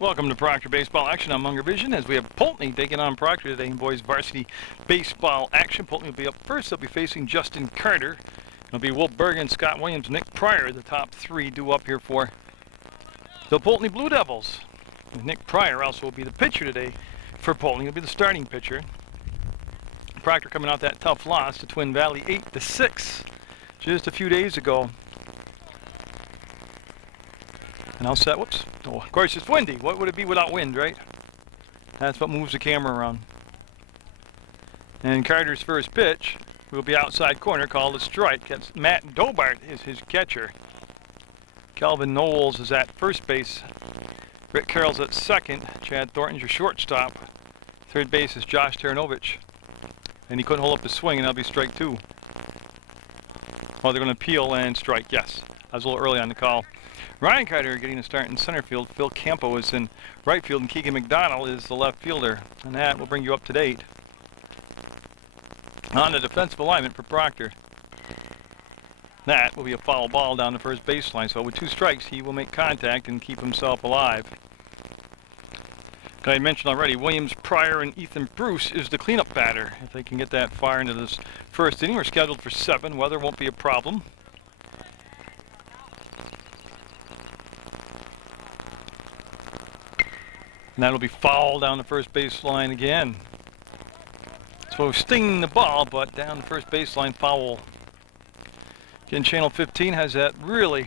Welcome to Proctor Baseball Action on Munger Vision as we have Poultney taking on Proctor today in boys varsity baseball action. Poultney will be up first. They'll be facing Justin Carter. It'll be Will Bergen, Scott Williams, Nick Pryor, the top three due up here for the Poultney Blue Devils. And Nick Pryor also will be the pitcher today for Poultney. He'll be the starting pitcher. Proctor coming out that tough loss to Twin Valley 8-6 just a few days ago. And I'll set, whoops, oh, of course it's windy. What would it be without wind, right? That's what moves the camera around. And Carter's first pitch will be outside corner, called a strike. Matt Dobart is his catcher. Calvin Knowles is at first base. Rick Carroll's at second. Chad Thornton's your shortstop. Third base is Josh Taranovich. And he couldn't hold up his swing, and that'll be strike two. Oh, they're going to peel and strike, yes. I was a little early on the call. Ryan Carter getting a start in center field. Phil Campo is in right field, and Keegan McDonald is the left fielder. And that will bring you up to date on the defensive alignment for Proctor. That will be a foul ball down the first baseline. So with two strikes, he will make contact and keep himself alive. I mentioned already, Williams, Pryor, and Ethan Bruce is the cleanup batter. If they can get that far into this first inning, we're scheduled for 7. Weather won't be a problem. And that'll be foul down the first baseline again. So stinging the ball, but down the first baseline, foul. Again, Channel 15 has that really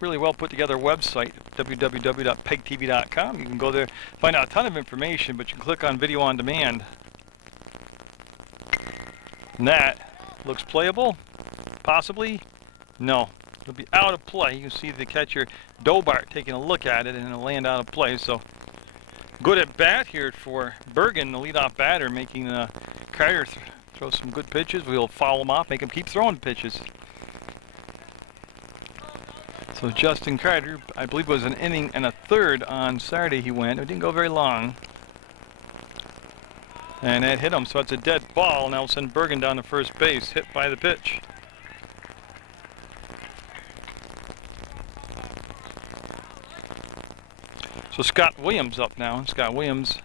well put together website, www.PEGTV.com. You can go there, find out a ton of information, but you can click on video on demand. And that looks playable? Possibly? No. It'll be out of play. You can see the catcher Dobart taking a look at it, and it'll land out of play. So good at bat here for Bergen, the leadoff batter, making Carter throw some good pitches. We'll foul him off, make him keep throwing pitches. So Justin Carter, I believe, was an inning and a third on Saturday he went. It didn't go very long. And that hit him, so it's a dead ball. Now we'll send Bergen down to first base, hit by the pitch. So Scott Williams up now. Scott Williams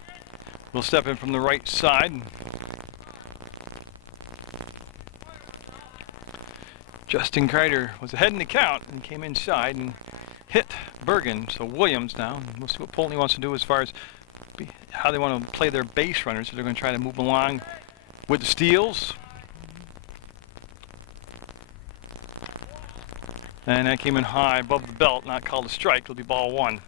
will step in from the right side. Justin Carter was ahead in the count and came inside and hit Bergen. So Williams now. We'll see what Poultney wants to do as far as how they want to play their base runners. So they're going to try to move along with the steals. And that came in high above the belt, not called a strike. It'll be ball one.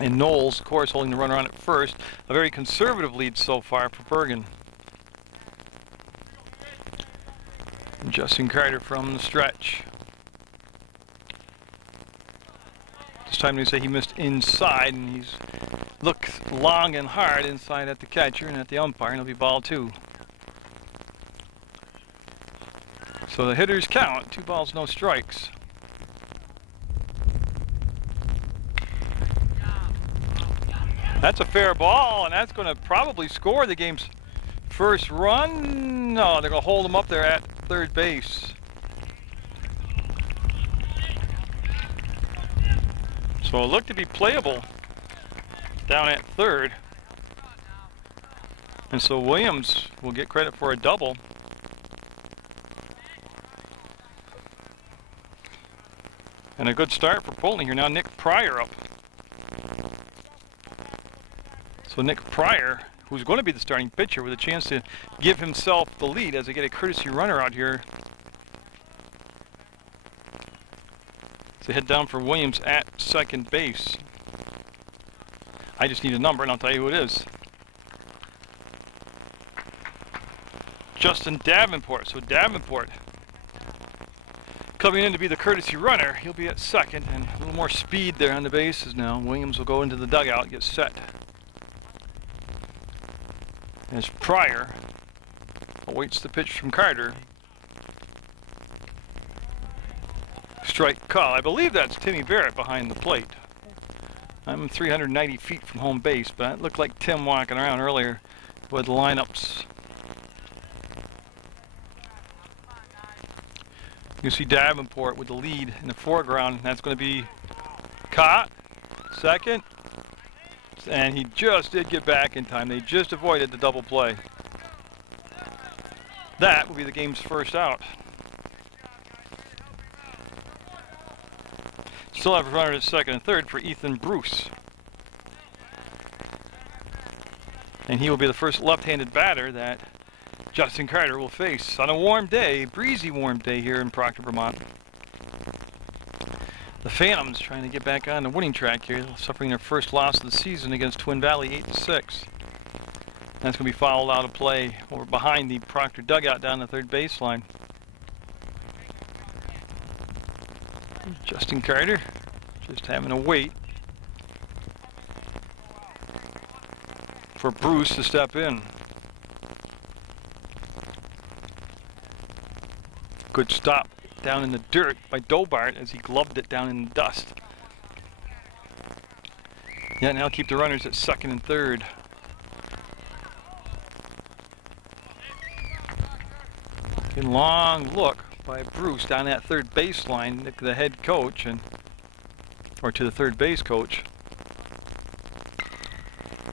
And Knowles, of course, holding the runner on at first. A very conservative lead so far for Bergen. And Justin Carter from the stretch. This time they say he missed inside, and he's looked long and hard inside at the catcher and at the umpire, and it'll be ball two. So the hitters count, 2 balls, no strikes. That's a fair ball, and that's going to probably score the game's first run. No, they're going to hold him up there at third base. So it looked to be playable down at third. And so Williams will get credit for a double. And a good start for Poultney here. Now Nick Pryor up. So Nick Pryor, who's going to be the starting pitcher, with a chance to give himself the lead as they get a courtesy runner out here. So head down for Williams at second base. I just need a number and I'll tell you who it is. Justin Davenport. So Davenport coming in to be the courtesy runner. He'll be at second, and a little more speed there on the bases now. Williams will go into the dugout and get set. As Pryor awaits the pitch from Carter. Strike call. I believe that's Timmy Barrett behind the plate. I'm 390 feet from home base, but it looked like Tim walking around earlier with the lineups. You can see Davenport with the lead in the foreground. That's going to be Caught. Second. And he just did get back in time. They just avoided the double play. That will be the game's first out. Still have runners at second and third for Ethan Bruce. And he will be the first left-handed batter that Justin Carter will face on a warm day, breezy warm day here in Proctor, Vermont. The Phantoms trying to get back on the winning track here, suffering their first loss of the season against Twin Valley, 8-6. That's going to be fouled out of play over behind the Proctor dugout down the third baseline. Justin Carter just having to wait for Bruce to step in. Good stop down in the dirt by Dobart as he gloved it down in the dust. Yeah, now keep the runners at second and third. A long look by Bruce down that third baseline, the head coach, or to the third base coach.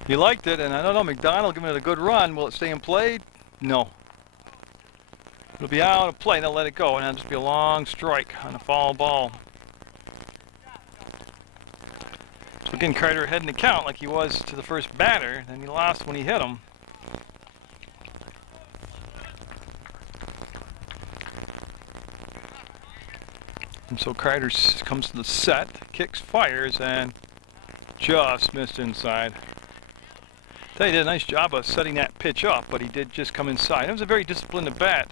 He liked it, and I don't know, McDonald giving it a good run. Will it stay in play? No. It'll be out of play. They'll let it go, and that'll just be a long strike on a foul ball. So again, Carter ahead in the count like he was to the first batter. Then he lost when he hit him. And so Carter comes to the set, kicks, fires, and just missed inside. He did a nice job of setting that pitch up, but he did just come inside. It was a very disciplined at bat.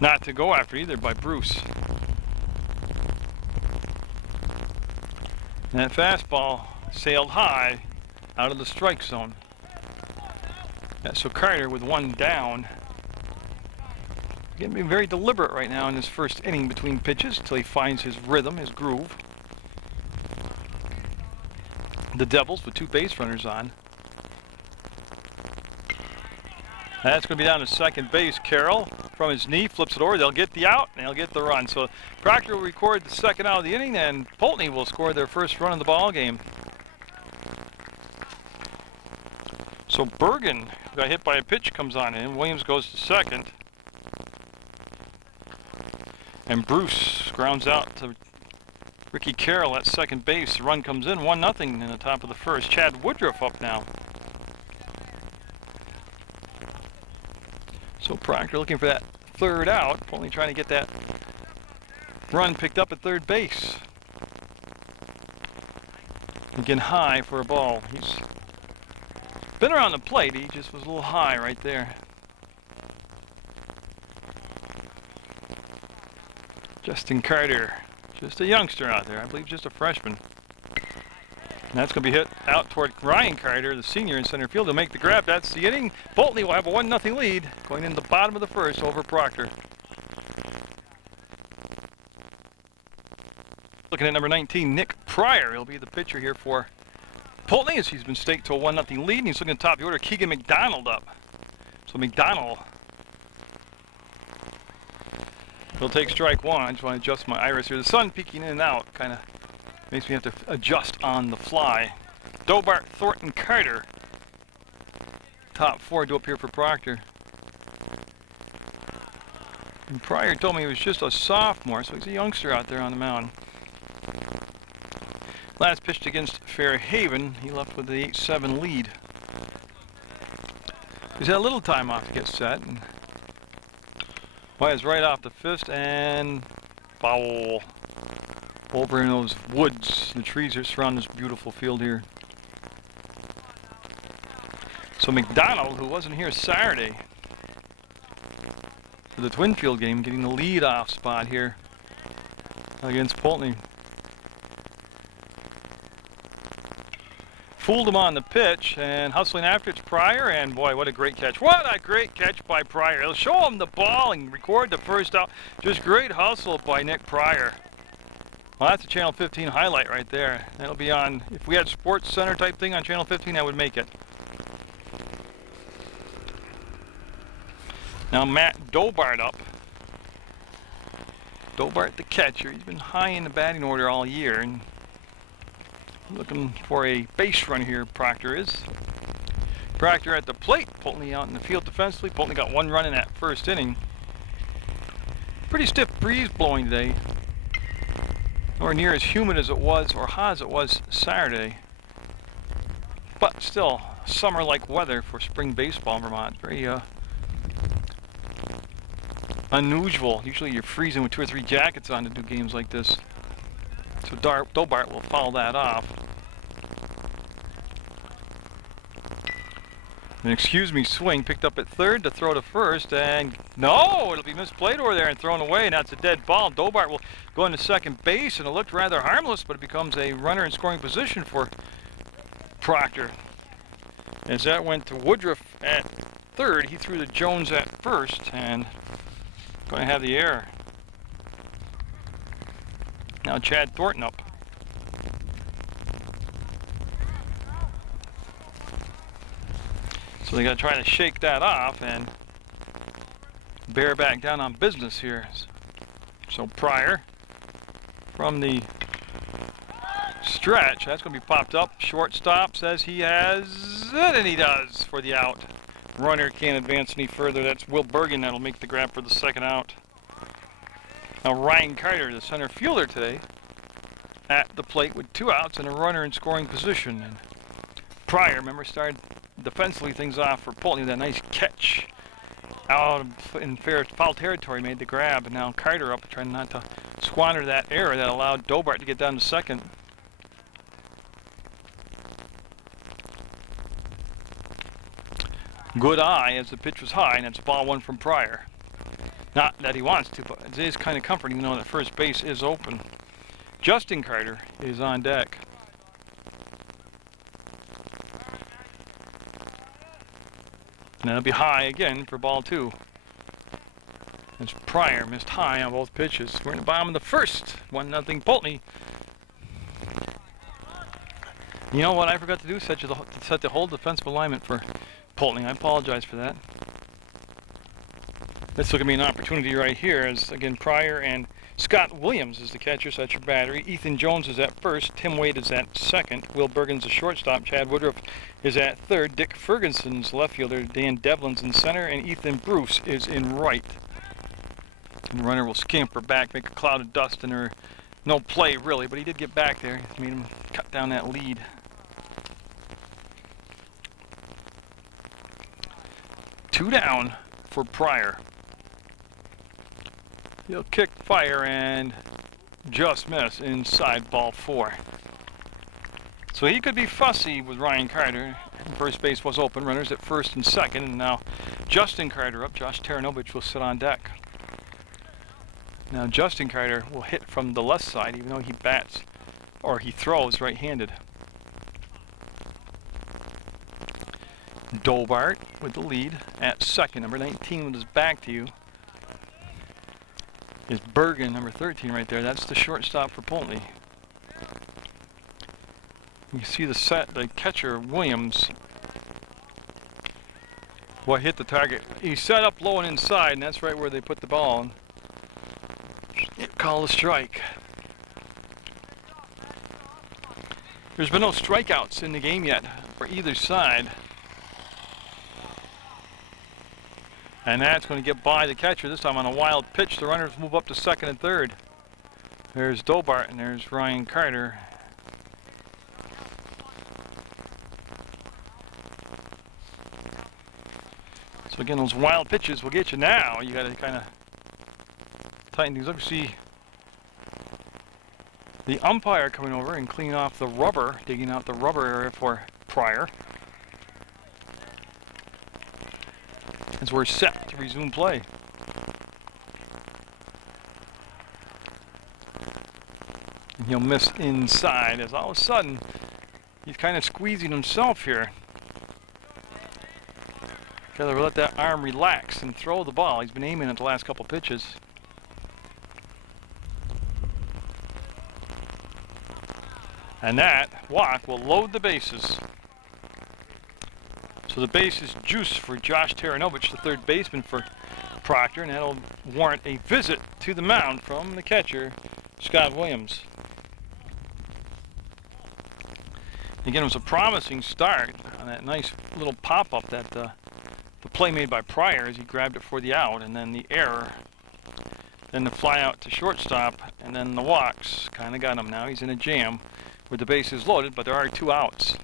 Not to go after either by Bruce. And that fastball sailed high out of the strike zone. Yeah, so Carter with one down. Again, being very deliberate right now in this first inning between pitches until he finds his rhythm, his groove. The Devils with two base runners on. That's going to be down to second base. Carroll from his knee flips it over. They'll get the out and they'll get the run. So Proctor will record the second out of the inning, and Poultney will score their first run of the ball game. So Bergen got hit by a pitch, comes on in. Williams goes to second. And Bruce grounds out to Ricky Carroll at second base. The run comes in, 1-0 in the top of the first. Chad Woodruff up now. So Proctor looking for that third out, only trying to get that run picked up at third base. Again, high for a ball. He's been around the plate, he just was a little high right there. Justin Carter, just a youngster out there, I believe just a freshman. And that's going to be hit out toward Ryan Carter, the senior in center field. He'll make the grab. That's the inning. Poultney will have a 1-0 lead going into the bottom of the first over Proctor. Looking at number 19, Nick Pryor. He'll be the pitcher here for Poultney as he's been staked to a 1-0 lead. And he's looking at the top of the order. Keegan McDonald up. So McDonald will take strike one. I just want to adjust my iris here. The sun peeking in and out kind of makes me have to adjust on the fly. Dobart, Thornton, Carter. Top four to up here for Proctor. And Pryor told me he was just a sophomore, so he's a youngster out there on the mound. Last pitched against Fairhaven, he left with the 8-7 lead. He's had a little time off to get set. And is right off the fist and foul. Over in those woods, the trees that surround this beautiful field here. So McDonald, who wasn't here Saturday for the Twinfield game, getting the lead-off spot here against Poultney. Fooled him on the pitch, and hustling after it's Pryor, and boy, what a great catch. What a great catch by Pryor. He'll show him the ball and record the first out. Just great hustle by Nick Pryor. Well, that's a Channel 15 highlight right there. That'll be on, if we had Sports Center type thing on Channel 15, that would make it. Now Matt Dobart up. Dobart, the catcher, he's been high in the batting order all year, and looking for a base run here, Proctor is. Proctor at the plate, Poultney out in the field defensively. Poultney got 1 run in that first inning. Pretty stiff breeze blowing today. Nowhere near as humid as it was, or hot as it was Saturday. But still, summer-like weather for spring baseball in Vermont. Very unusual. Usually you're freezing with 2 or 3 jackets on to do games like this. So Dobart will foul that off. An excuse me swing picked up at third to throw to first, and no, it'll be misplayed over there and thrown away, and that's a dead ball. Dobart will go into second base, and it looked rather harmless, but it becomes a runner in scoring position for Proctor. As that went to Woodruff at third, he threw to Jones at first, and going to have the error. Now Chad Thornton up. So they got to try to shake that off and bear back down on business here. So Pryor from the stretch, that's going to be popped up. Shortstop says he has it, and he does for the out. Runner can't advance any further. That's Will Bergen that'll make the grab for the second out. Now Ryan Carter, the center fielder today, at the plate with 2 outs and a runner in scoring position. And Pryor, remember, started defensively things off for Poultney with that nice catch out in foul territory, made the grab, and now Carter up trying not to squander that error that allowed Dobart to get down to second. Good eye as the pitch was high, and it's ball 1 from Pryor. Not that he wants to, but it is kind of comforting to know that first base is open. Justin Carter is on deck. And that'll be high again for ball 2. As Pryor missed high on both pitches. We're in the bottom of the first. 1-0 Poultney. You know what I forgot to do? Set the whole defensive alignment for Poultney. I apologize for that. This will give me an opportunity right here as, again, Pryor and Scott Williams is the catcher, so that's your battery. Ethan Jones is at first. Tim Wade is at second. Will Bergen's the shortstop. Chad Woodruff is at third. Dick Ferguson's left fielder. Dan Devlin's in center. And Ethan Bruce is in right. And the runner will scamper back, make a cloud of dust, and there no play really, but he did get back there. Made him cut down that lead. Two down for Pryor. He'll kick, fire, and just miss inside ball 4. So he could be fussy with Ryan Carter. First base was open, runners at first and second, and now Justin Carter up. Josh Taranovich will sit on deck. Now Justin Carter will hit from the left side, even though he bats, or he throws right-handed. Dobart with the lead at second. Number 19 with his back to you is Bergen, number 13 right there. That's the shortstop for Poultney. You see the catcher, Williams, what hit the target. He set up low and inside, and that's right where they put the ball. Call a strike. There's been no strikeouts in the game yet for either side. And that's going to get by the catcher this time on a wild pitch. The runners move up to second and third. There's Dobart and there's Ryan Carter. So again, those wild pitches will get you now. You got to kind of tighten things up. See the umpire coming over and cleaning off the rubber, digging out the rubber area for Pryor. As we're set to resume play. And he'll miss inside as all of a sudden he's kind of squeezing himself here. Gotta let that arm relax and throw the ball. He's been aiming at the last couple pitches. And that walk will load the bases. So the base is juice for Josh Taranovich, the third baseman for Proctor, and that'll warrant a visit to the mound from the catcher, Scott Williams. Again, it was a promising start on that nice little pop-up that the play made by Pryor as he grabbed it for the out, and then the error, then the fly out to shortstop, and then the walks kind of got him. Now he's in a jam with the bases loaded, but there are 2 outs.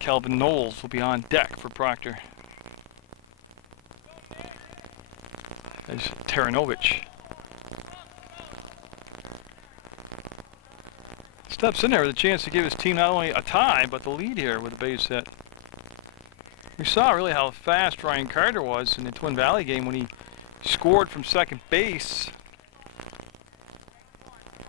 Calvin Knowles will be on deck for Proctor. There's Taranovich. Steps in there with a chance to give his team not only a tie, but the lead here with a base hit. We saw really how fast Ryan Carter was in the Twin Valley game when he scored from second base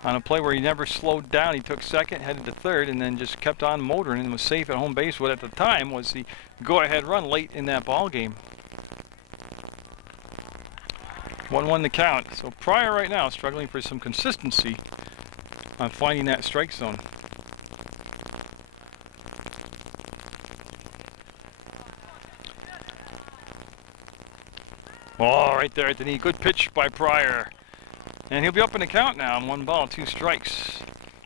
on a play where he never slowed down. He took second, headed to third, and then just kept on motoring and was safe at home base. What at the time was the go-ahead run late in that ball game. 1-1 the count. So Pryor right now struggling for some consistency on finding that strike zone. Oh, right there at the knee. Good pitch by Pryor. And he'll be up in the count now on 1 ball, 2 strikes.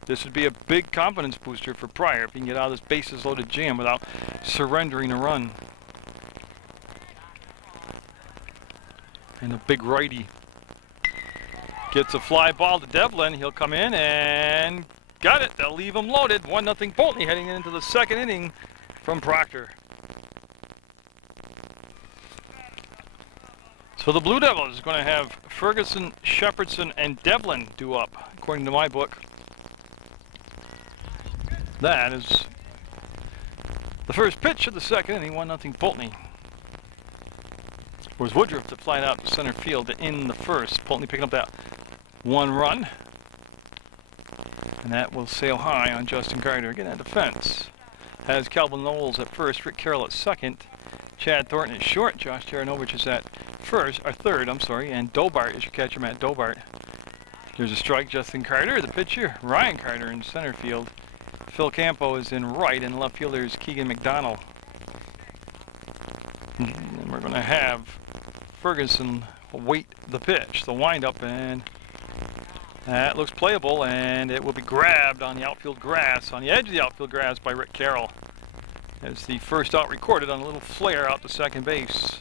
This would be a big confidence booster for Pryor if he can get out of this bases loaded jam without surrendering a run. And a big righty gets a fly ball to Devlin. He'll come in and got it. They'll leave him loaded. 1-0 Poultney heading into the 2nd inning from Proctor. So the Blue Devils is going to have Ferguson, Shepherdson, and Devlin due up, according to my book. That is the first pitch of the 2nd inning, 1-0 Poultney. It was Woodruff that flied out to center field in the 1st. Poultney picking up that 1 run. And that will sail high on Justin Carter. Again, at defense has Calvin Knowles at 1st, Rick Carroll at 2nd, Chad Thornton at short, Josh Taranovich is at 3rd, and Dobart is your catcher, Matt Dobart. There's a strike, Justin Carter, the pitcher, Ryan Carter in center field. Phil Campo is in right, and left fielder is Keegan McDonald. And we're going to have Ferguson wait the pitch, the windup, and that looks playable, and it will be grabbed on the outfield grass, on the edge of the outfield grass by Rick Carroll. As the first out recorded on a little flare out to second base.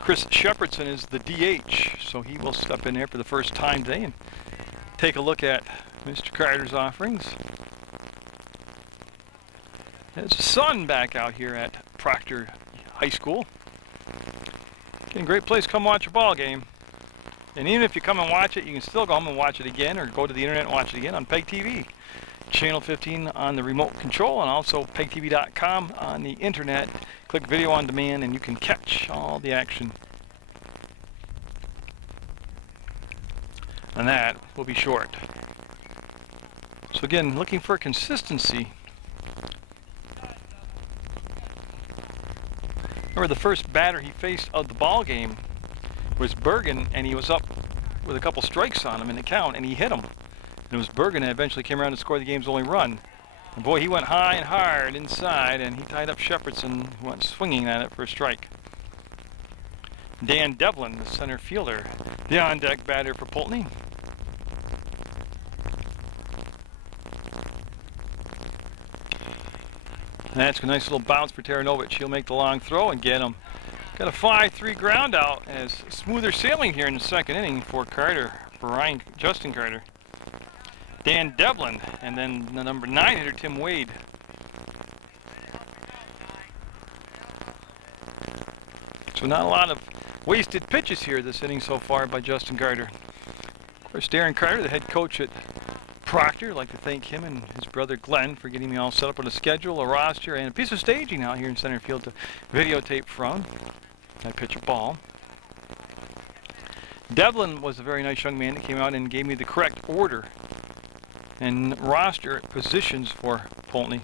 Chris Shepherdson is the DH, so he will step in there for the first time today and take a look at Mr. Carter's offerings. There's the sun back out here at Proctor High School. Again, great place. Come watch a ball game. And even if you come and watch it, you can still go home and watch it again, or go to the internet and watch it again on PEGTV. Channel 15 on the remote control, and also PEGTV.com on the internet. Click video on demand and you can catch all the action. And that will be short. So again, looking for consistency. Remember, the first batter he faced of the ball game was Bergen, and he was up with a couple strikes on him in the count, and he hit him. And it was Bergen that eventually came around to score the game's only run. And boy, he went high and hard inside, and he tied up Shepherdson, who went swinging at it for a strike. Dan Devlin, the center fielder, the on-deck batter for Poultney. And that's a nice little bounce for Taranovich. He'll make the long throw and get him. Got a 5-3 ground out, as smoother sailing here in the 2nd inning for Carter, for Justin Carter. Dan Devlin, and then the number 9 hitter, Tim Wade. So not a lot of wasted pitches here this inning so far by Justin Carter. Of course, Darren Carter, the head coach at Proctor, I'd like to thank him and his brother Glenn for getting me all set up with a schedule, a roster, and a piece of staging out here in center field to videotape from. I pitch a ball. Devlin was a very nice young man that came out and gave me the correct order and roster positions for Poultney.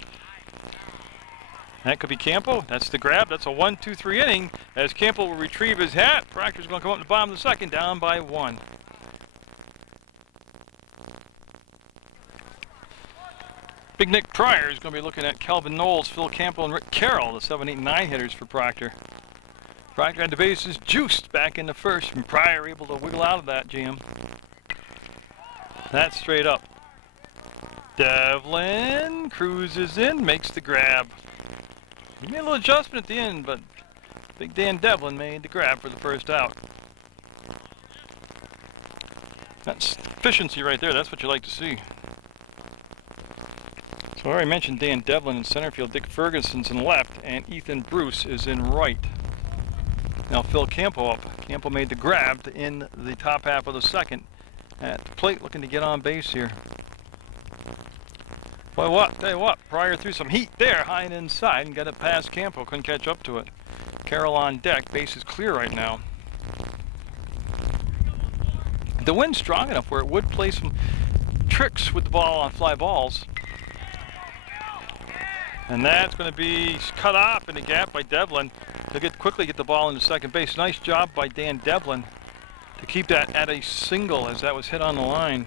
That could be Campo. That's the grab. That's a 1-2-3 inning as Campo will retrieve his hat. Proctor's going to come up in the bottom of the 2nd, down by 1. Big Nick Pryor is going to be looking at Calvin Knowles, Phil Campo, and Rick Carroll, the 7, 8, 9 hitters for Proctor. Proctor had the bases juiced back in the first, and Pryor able to wiggle out of that jam. That's straight up. Devlin cruises in, makes the grab. He made a little adjustment at the end, but Big Dan Devlin made the grab for the first out. That's efficiency right there. That's what you like to see. So I already mentioned Dan Devlin in center field. Dick Ferguson's in left, and Ethan Bruce is in right. Now Phil Campo up. Campo made the grab to end the top half of the second at the plate, looking to get on base here. Boy, tell you what, Pryor threw some heat there, high and inside, and got it past Campo. Couldn't catch up to it. Carroll on deck. Base is clear right now. The wind's strong enough where it would play some tricks with the ball on fly balls. And that's going to be cut off in the gap by Devlin. They'll quickly get the ball into second base. Nice job by Dan Devlin to keep that at a single as that was hit on the line.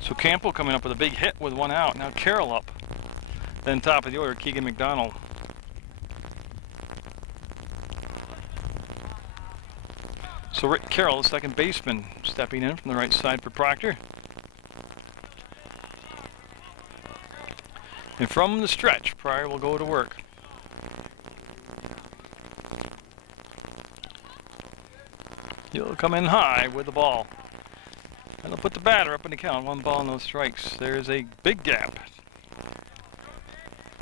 So Campo coming up with a big hit with one out. Now Carroll up. Then top of the order, Keegan McDonald. So Rick Carroll, the second baseman, stepping in from the right side for Proctor. And from the stretch, Pryor will go to work. He'll come in high with the ball. And he'll put the batter up in the count. 1 ball, no strikes. There's a big gap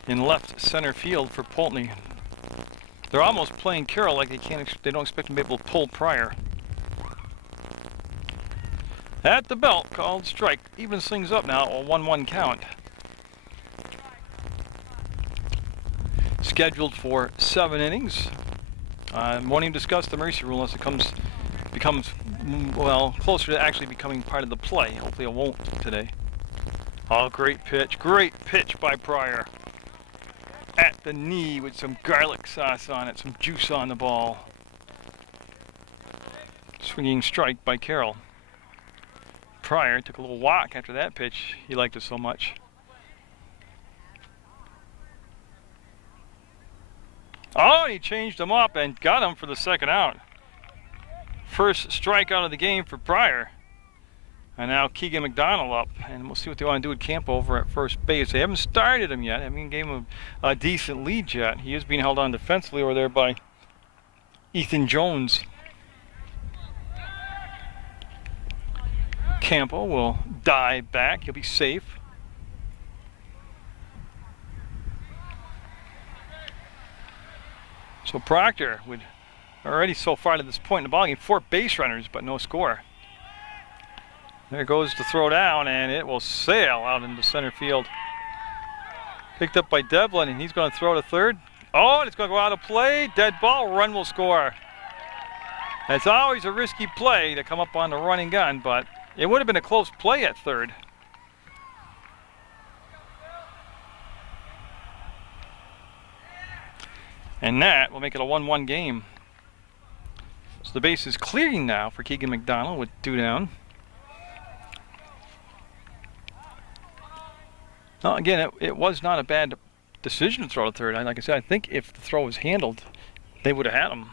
in left center field for Poultney. They're almost playing Carroll like they don't expect him to be able to pull Pryor. At the belt, called strike. Even things up now, a 1-1 count. Scheduled for 7 innings. Won't even discuss the mercy rule unless it becomes, well, closer to actually becoming part of the play. Hopefully it won't today. Oh, great pitch by Pryor. At the knee with some garlic sauce on it, some juice on the ball. Swinging strike by Carroll. Pryor took a little walk after that pitch. He liked it so much. Oh, he changed him up and got him for the second out. First strikeout of the game for Pryor. And now Keegan McDonald up. And we'll see what they want to do with Campo over at first base. They haven't started him yet. I mean, gave him a decent lead yet. He is being held on defensively over there by Ethan Jones. Campo will dive back. He'll be safe. So Proctor would already so far to this point in the ballgame, 4 base runners, but no score. There goes the throw down, and it will sail out into center field. Picked up by Devlin, and he's going to throw to third. Oh, and it's going to go out of play. Dead ball, run will score. It's always a risky play to come up on the running gun, but it would have been a close play at third. And that will make it a 1-1 game. So the base is clearing now for Keegan McDonald with 2 down. Now again, it was not a bad decision to throw to third. Like I said, I think if the throw was handled, they would have had him.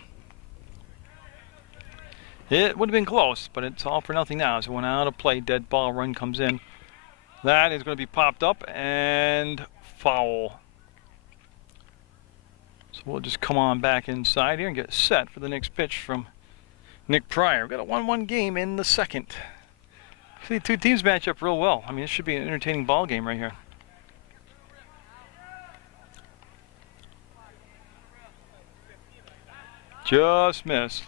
It would have been close, but it's all for nothing now. As it went out of play, dead ball, run comes in. That is going to be popped up and foul. So we'll just come on back inside here and get set for the next pitch from Nick Pryor. We've got a 1-1 game in the second. See, 2 teams match up real well. I mean, this should be an entertaining ball game right here. Just missed.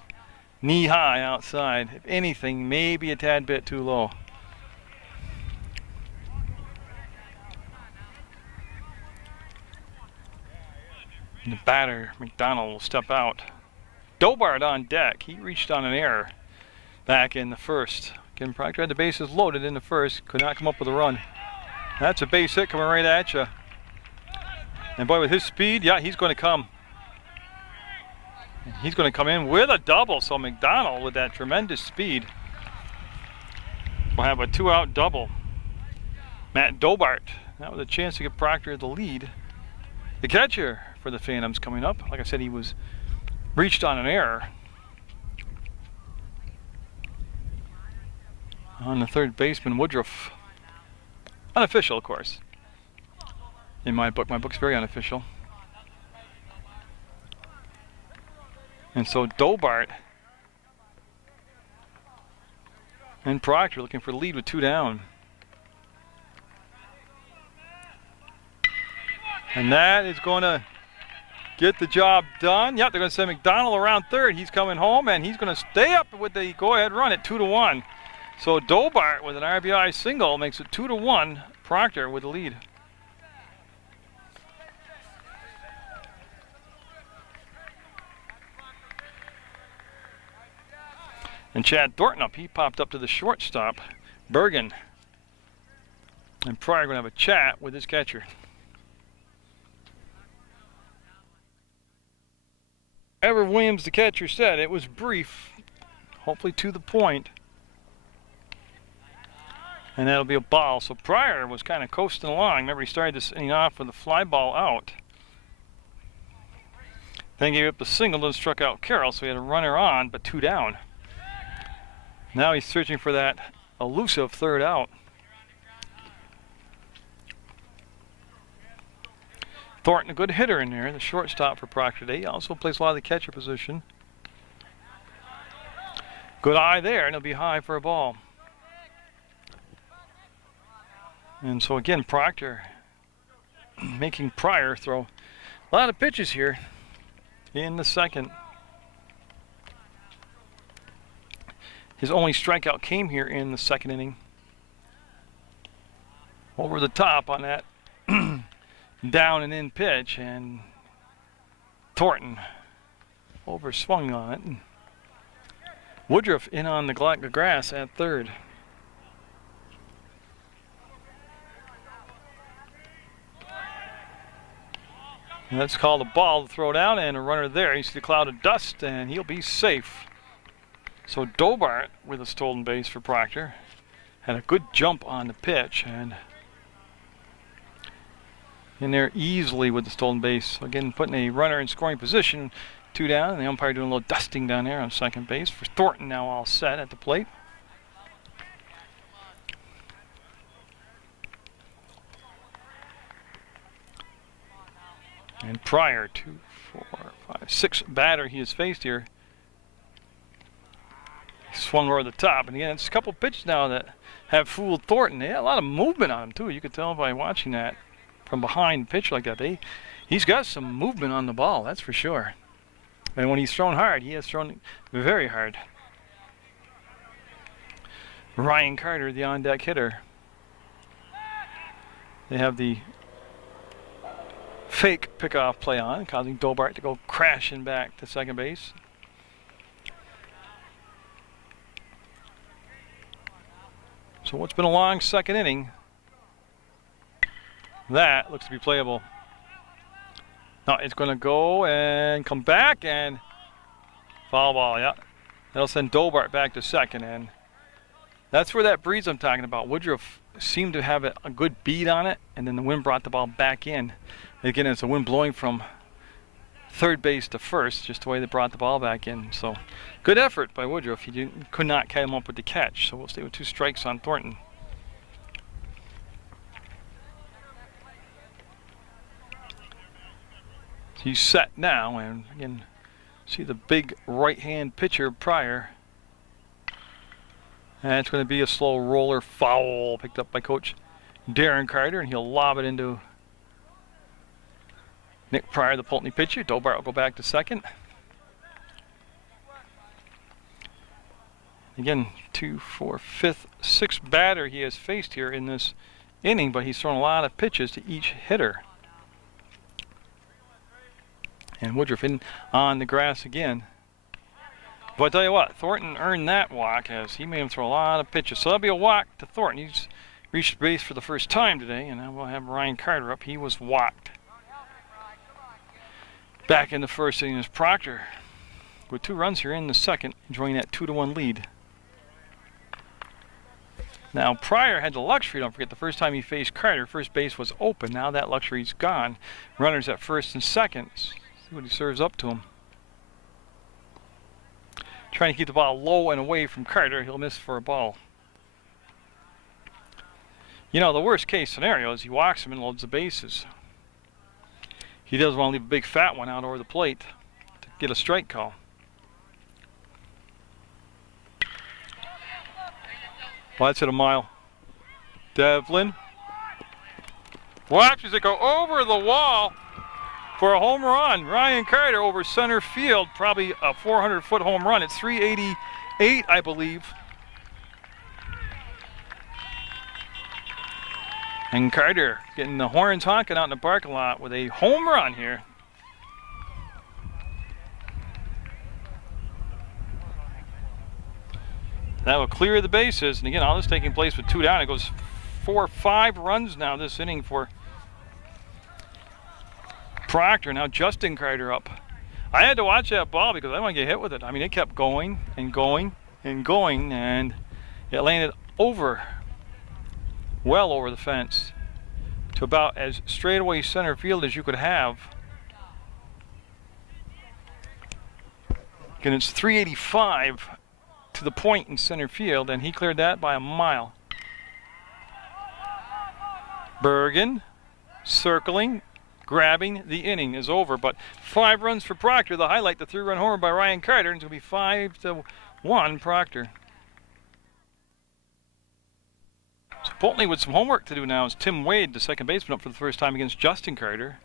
Knee high outside. If anything, maybe a tad bit too low. And the batter, McDonald, will step out. Dobart on deck. He reached on an error back in the first. Again, Proctor had the bases loaded in the first. Could not come up with a run. That's a base hit coming right at you. And boy, with his speed, yeah, he's going to come. He's going to come in with a double. So McDonald, with that tremendous speed, will have a 2-out double. Matt Dobart, that was a chance to get Proctor the lead. The catcher for the Phantoms coming up. Like I said, he was reached on an error on the third baseman, Woodruff. Unofficial, of course. In my book. My book's very unofficial. And so Dobart and Proctor looking for the lead with 2 down. And that is going to get the job done. Yep, they're going to send McDonald around third. He's coming home, and he's going to stay up with the go-ahead run at 2-1. So Dobart with an RBI single makes it 2-1. Proctor with the lead. And Chad Thornton up. He popped up to the shortstop, Bergen. And Pryor going to have a chat with his catcher. Ever Williams, the catcher, said it was brief, hopefully to the point. And that'll be a ball. So Pryor was kind of coasting along. Remember, he started this inning off with a fly ball out. Then gave up the single and struck out Carroll, so he had a runner on, but 2 down. Now he's searching for that elusive third out. Thornton, a good hitter in there, the shortstop for Proctor today. He also plays a lot of the catcher position. Good eye there, and it'll be high for a ball. And so again, Proctor making Pryor throw a lot of pitches here in the second. His only strikeout came here in the second inning. Over the top on that down and in pitch, and Thornton overswung on it. And Woodruff in on the grass at third. And that's called a ball to throw down, and a runner there. You see the cloud of dust, and he'll be safe. So Dobart with a stolen base for Proctor. Had a good jump on the pitch, and in there easily with the stolen base. Again, putting a runner in scoring position, 2 down, and the umpire doing a little dusting down there on second base. For Thornton now all set at the plate. And Pryor, 2, 4, 5, 6 batter he has faced here. He swung over the top, and again, it's a couple pitches now that have fooled Thornton. They had a lot of movement on him too. You could tell by watching that from behind pitch like that. He's got some movement on the ball, that's for sure. And when he's thrown hard, he has thrown very hard. Ryan Carter, the on-deck hitter. They have the fake pickoff play on, causing Dobart to go crashing back to second base. So what's been a long second inning, that looks to be playable. No, it's going to go and come back, and foul ball, yeah. That'll send Dobart back to second, and that's where that breeze I'm talking about. Woodruff seemed to have a good beat on it, and then the wind brought the ball back in. Again, it's a wind blowing from third base to first, just the way they brought the ball back in. So good effort by Woodruff. He could not come up with the catch, so we'll stay with 2 strikes on Thornton. He's set now, and again, see the big right-hand pitcher Pryor. And it's going to be a slow roller foul picked up by Coach Darren Carter, and he'll lob it into Nick Pryor, the Poultney pitcher. Dobart will go back to second. Again, 2, 4, 5th, 6th batter he has faced here in this inning, but he's thrown a lot of pitches to each hitter. And Woodruff in on the grass again. But I tell you what, Thornton earned that walk as he made him throw a lot of pitches. So that'll be a walk to Thornton. He's reached base for the first time today, and now we'll have Ryan Carter up. He was walked. Back in the first inning is Proctor with 2 runs here in the second, enjoying that 2-1 lead. Now, Pryor had the luxury, don't forget, the first time he faced Carter, first base was open. Now that luxury's gone. Runners at first and second. See what he serves up to him. Trying to keep the ball low and away from Carter. He'll miss for a ball. You know, the worst case scenario is he walks him and loads the bases. He doesn't want to leave a big fat one out over the plate to get a strike call. Well, that's at a mile. Devlin watches it go over the wall for a home run. Ryan Carter over center field, probably a 400-foot home run. It's 388, I believe. And Carter getting the horns honking out in the parking lot with a home run here. That will clear the bases. And again, all this taking place with 2 down. It goes 4-5 runs now this inning for Proctor. Now Justin Carter up. I had to watch that ball because I didn't want to get hit with it. I mean, it kept going and going and going, and it landed over, well over the fence to about as straightaway center field as you could have. And it's 385 to the point in center field, and he cleared that by a mile. Bergen circling, grabbing. The inning is over, but 5 runs for Proctor. The highlight, the 3-run homer by Ryan Carter, and it's going to be 5-1 Proctor. So Poultney with some homework to do now is Tim Wade, the second baseman, up for the first time against Justin Carter.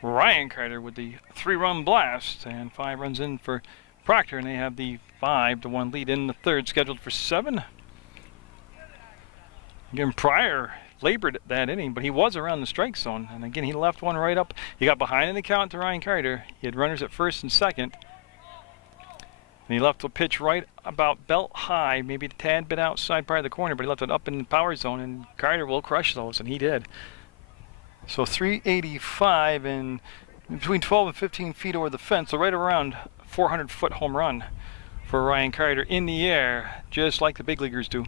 Ryan Carter with the 3-run blast, and 5 runs in for Proctor, and they have the 5-1 lead in the third, scheduled for 7. Again, Pryor labored that inning, but he was around the strike zone, and again, he left one right up. He got behind in the count to Ryan Carter. He had runners at first and second, and he left a pitch right about belt high, maybe a tad bit outside part of the corner, but he left it up in the power zone, and Carter will crush those, and he did. So 385 and between 12 and 15 feet over the fence, so right around 400-foot home run for Ryan Carter in the air, just like the big leaguers do.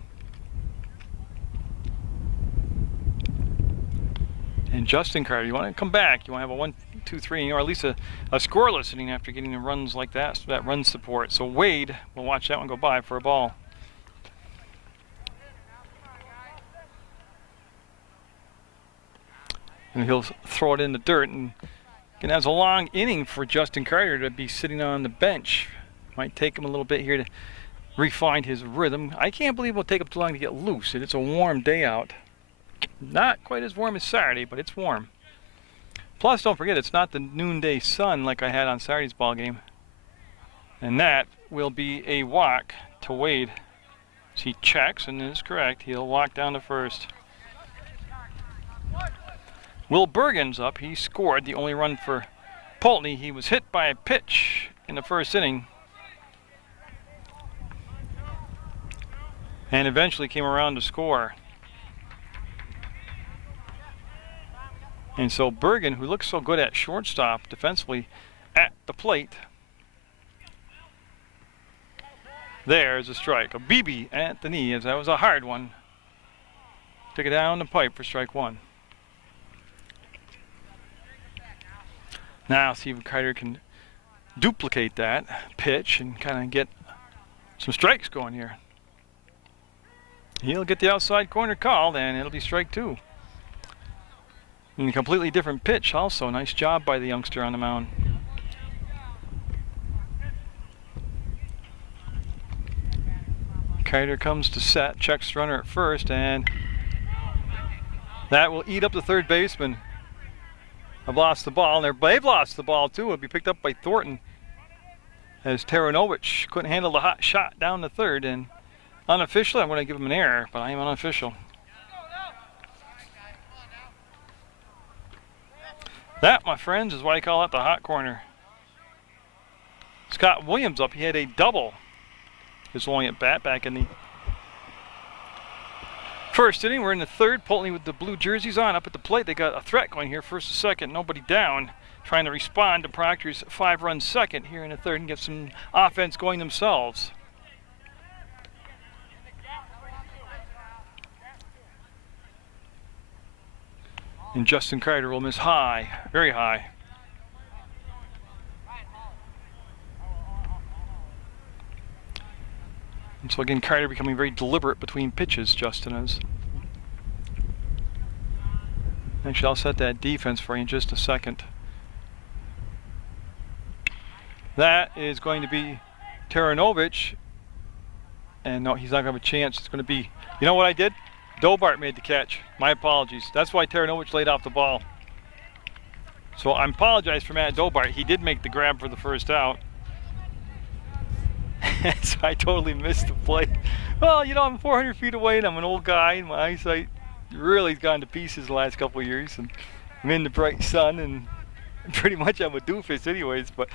And Justin Carter, you want to come back, you want to have a 1, 2, 3, or at least a scoreless inning after getting the runs like that, so that run support. So Wade will watch that one go by for a ball. And he'll throw it in the dirt, and that's a long inning for Justin Carter to be sitting on the bench. Might take him a little bit here to refine his rhythm. I can't believe it'll take him too long to get loose. It's a warm day out. Not quite as warm as Saturday, but it's warm. Plus, don't forget, it's not the noonday sun like I had on Saturday's ball game. And that will be a walk to Wade. So he checks, and is correct. He'll walk down to first. Will Bergen's up. He scored the only run for Poultney. He was hit by a pitch in the first inning, and eventually came around to score. And so Bergen, who looks so good at shortstop defensively at the plate, there's a strike. A BB at the knee, as that was a hard one. Took it down the pipe for strike 1. Now see if Carter can duplicate that pitch and kind of get some strikes going here. He'll get the outside corner called, and it'll be strike 2. And a completely different pitch also. Nice job by the youngster on the mound. Carter comes to set, checks the runner at first, and that will eat up the third baseman. I've lost the ball, and they've lost the ball too. It'll be picked up by Thornton, as Taranovich couldn't handle the hot shot down the third. And unofficially, I'm going to give him an error, but I am unofficial. That, my friends, is why I call it the hot corner. Scott Williams up. He had a double his only at bat back in the first inning. We're in the third. Poultney with the blue jerseys on up at the plate. They got a threat going here, first and second, nobody down, trying to respond to Proctor's 5-run second here in the third and get some offense going themselves. And Justin Carter will miss high, very high. And so again, Carter becoming very deliberate between pitches, Justin is. Actually, I'll set that defense for you in just a second. That is going to be Taranovich. And no, he's not going to have a chance. It's going to be, you know what I did? Dobart made the catch. My apologies. That's why Taranovich laid off the ball. So I apologize for Matt Dobart. He did make the grab for the first out. So I totally missed the play. Well, you know, I'm 400 feet away and I'm an old guy and my eyesight really has gone to pieces the last couple of years. And I'm in the bright sun and pretty much I'm a doofus anyways. But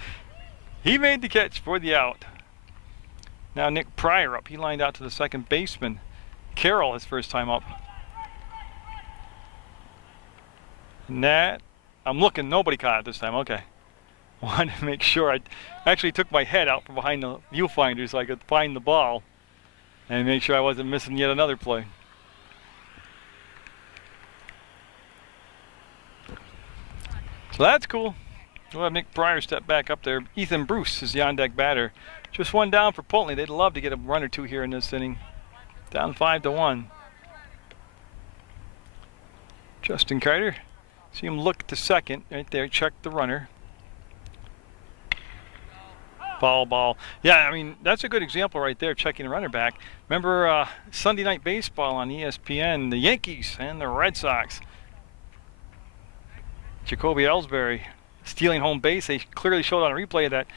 he made the catch for the out. Now Nick Pryor up. He lined out to the second baseman. Carroll his first time up. And that, I'm looking, nobody caught it this time. Okay. Wanted to make sure. I actually took my head out from behind the viewfinder so I could find the ball and make sure I wasn't missing yet another play. So that's cool. We'll have Nick Pryor step back up there. Ethan Bruce is the on-deck batter. Just one down for Poultney. They'd love to get a run or two here in this inning. Down 5-1. Justin Carter. See him look to second right there. Check the runner. Ball. Yeah, I mean, that's a good example right there, checking the runner back. Remember Sunday Night Baseball on ESPN, the Yankees and the Red Sox. Jacoby Ellsbury stealing home base. They clearly showed on a replay that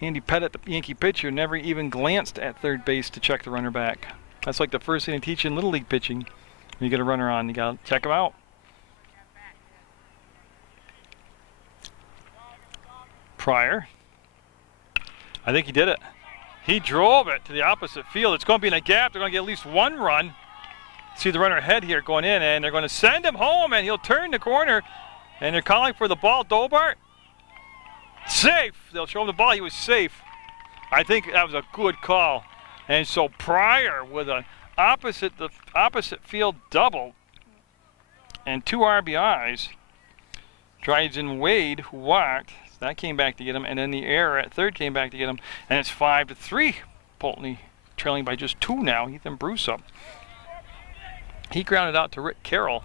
Andy Pettit, the Yankee pitcher, never even glanced at third base to check the runner back. That's like the first thing they teach in Little League pitching. When you get a runner on, you got to check him out. Pryor. I think he did it. He drove it to the opposite field. It's going to be in a gap. They're going to get at least one run. See the runner ahead here going in, and they're going to send him home, and he'll turn the corner. And they're calling for the ball. Dobart. Safe. They'll show him the ball. He was safe. I think that was a good call. And so Pryor with the opposite field double and 2 RBIs drives in Wade, who walked. So that came back to get him, and then the error at third came back to get him, and it's 5-3. Poultney trailing by just 2 now. Ethan Bruce up. He grounded out to Rick Carroll.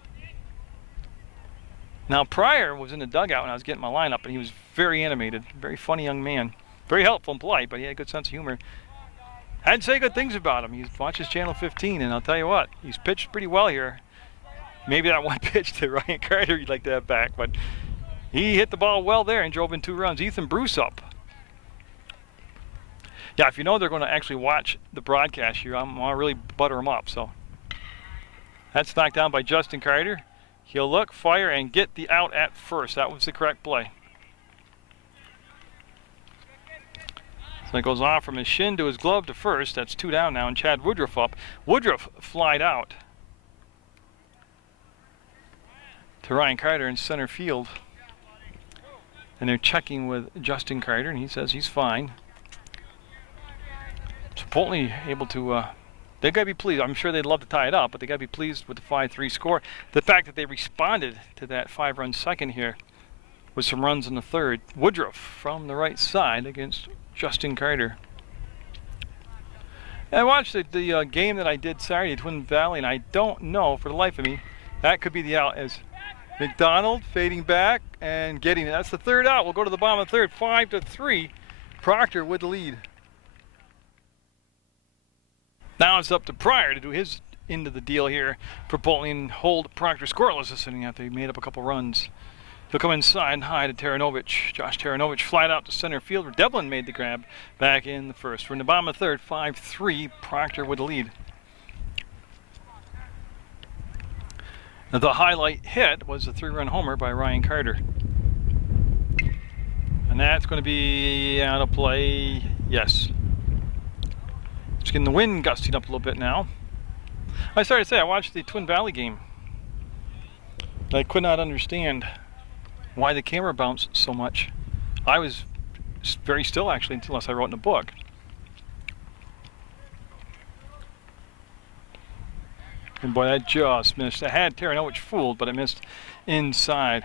Now Pryor was in the dugout when I was getting my lineup, and he was very animated, very funny young man, very helpful and polite, but he had a good sense of humor. I'd say good things about him. He watches Channel 15, and I'll tell you what, he's pitched pretty well here. Maybe that one pitch to Ryan Carter you'd like to have back, but he hit the ball well there and drove in 2 runs. Ethan Bruce up. Yeah, if you know they're going to actually watch the broadcast here, I'm going to really butter him up. So that's knocked down by Justin Carter. He'll look, fire, and get the out at first. That was the correct play. So it goes off from his shin to his glove to first. That's 2 down now, and Chad Woodruff up. Woodruff flied out to Ryan Carter in center field. And they're checking with Justin Carter, and he says he's fine. So Poultney able to, they've got to be pleased. I'm sure they'd love to tie it up, but they got to be pleased with the 5-3 score. The fact that they responded to that 5-run second here with some runs in the third. Woodruff from the right side against Justin Carter. And I watched the game that I did Saturday at Twin Valley, and I don't know for the life of me, that could be the out as McDonald fading back and getting it. That's the third out. We'll go to the bottom of the third. 5-3. Proctor with the lead. Now it's up to Pryor to do his end of the deal here for Poultney and hold Proctor scoreless this inning after he made up a couple runs. He'll come inside and high to Taranovich. Josh Taranovich flied out to center field where Devlin made the grab back in the first. We're in the bottom of the third. 5-3. Proctor with the lead. Now the highlight hit was a 3-run homer by Ryan Carter. And that's going to be out of play. Yes. Just getting the wind gusting up a little bit now. I started to say I watched the Twin Valley game. I could not understand why the camera bounced so much. I was very still actually unless I wrote in a book. And boy, that just missed. I had Taranovich fooled, but it missed inside.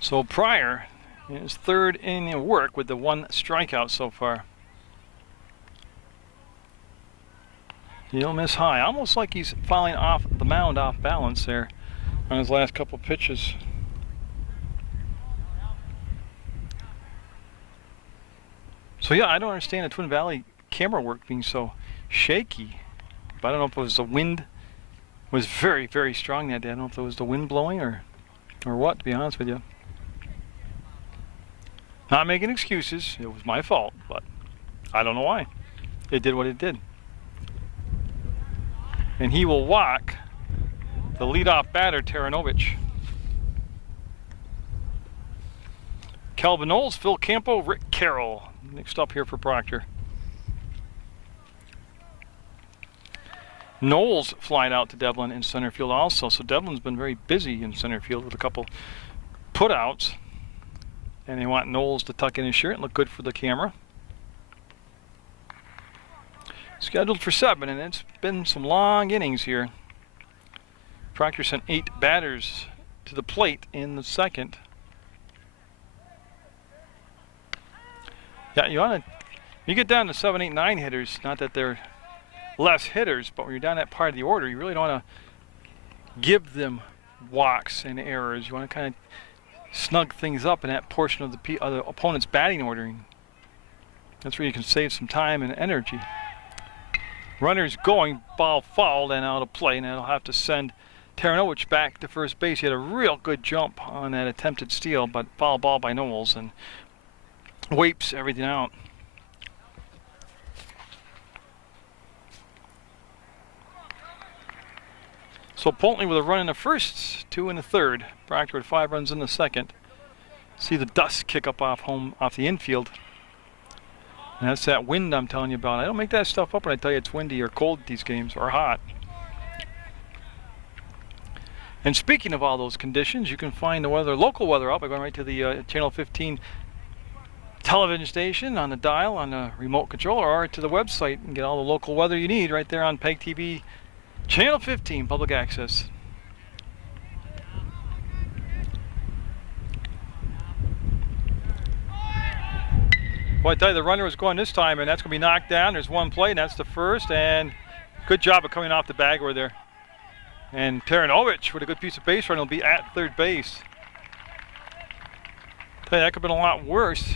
So Pryor is third in work with the 1 strikeout so far. He'll miss high, almost like he's falling off the mound off balance there on his last couple pitches. So yeah, I don't understand the Twin Valley camera work being so shaky. But I don't know if it was the wind was very, very strong that day. I don't know if it was the wind blowing or what, to be honest with you. Not making excuses. It was my fault, but I don't know why. It did what it did. And he will walk the leadoff batter, Taranovich. Calvin Knowles, Phil Campo, Rick Carroll. Next up here for Proctor. Knowles flied out to Devlin in center field also, so Devlin's been very busy in center field with a couple putouts. And they want Knowles to tuck in his shirt and look good for the camera. Scheduled for 7, and it's been some long innings here. Proctor sent 8 batters to the plate in the second. Yeah, you get down to 7, 8, 9 hitters, not that they're less hitters, but when you're down that part of the order, you really don't want to give them walks and errors. You want to kind of snug things up in that portion of the opponent's batting ordering. That's where you can save some time and energy. Runner's going, ball fouled and out of play, and that'll have to send Taranovich back to first base. He had a real good jump on that attempted steal, but foul ball by Knowles and wipes everything out. So Poultney with a run in the first, 2 in the third. Proctor with 5 runs in the second. See the dust kick up off the infield. And that's that wind I'm telling you about. I don't make that stuff up when I tell you it's windy or cold these games, or hot. And speaking of all those conditions, you can find the weather, local weather up by going right to the Channel 15 television station on the dial, on the remote controller, or to the website and get all the local weather you need right there on PEGTV Channel 15 public access. Boy, I tell you, the runner was going this time, and that's going to be knocked down. There's one play, and that's the first, and good job of coming off the bag over there. And Taranovich with a good piece of base run will be at third base. Tell you, that could have been a lot worse,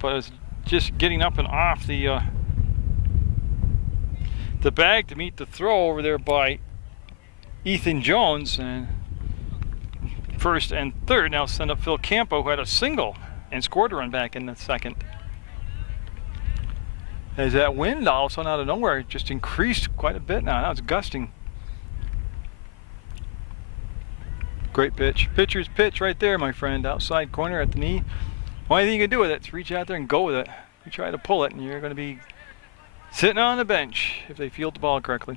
but it's just getting up and off the bag to meet the throw over there by Ethan Jones, and first and third now send up Phil Campo, who had a single and scored a run back in the second. As that wind all of a sudden out of nowhere just increased quite a bit now. Now it's gusting. Great pitch. Pitcher's pitch right there, my friend. Outside corner at the knee. Only thing you can do with it is reach out there and go with it. You try to pull it and you're going to be sitting on the bench if they field the ball correctly.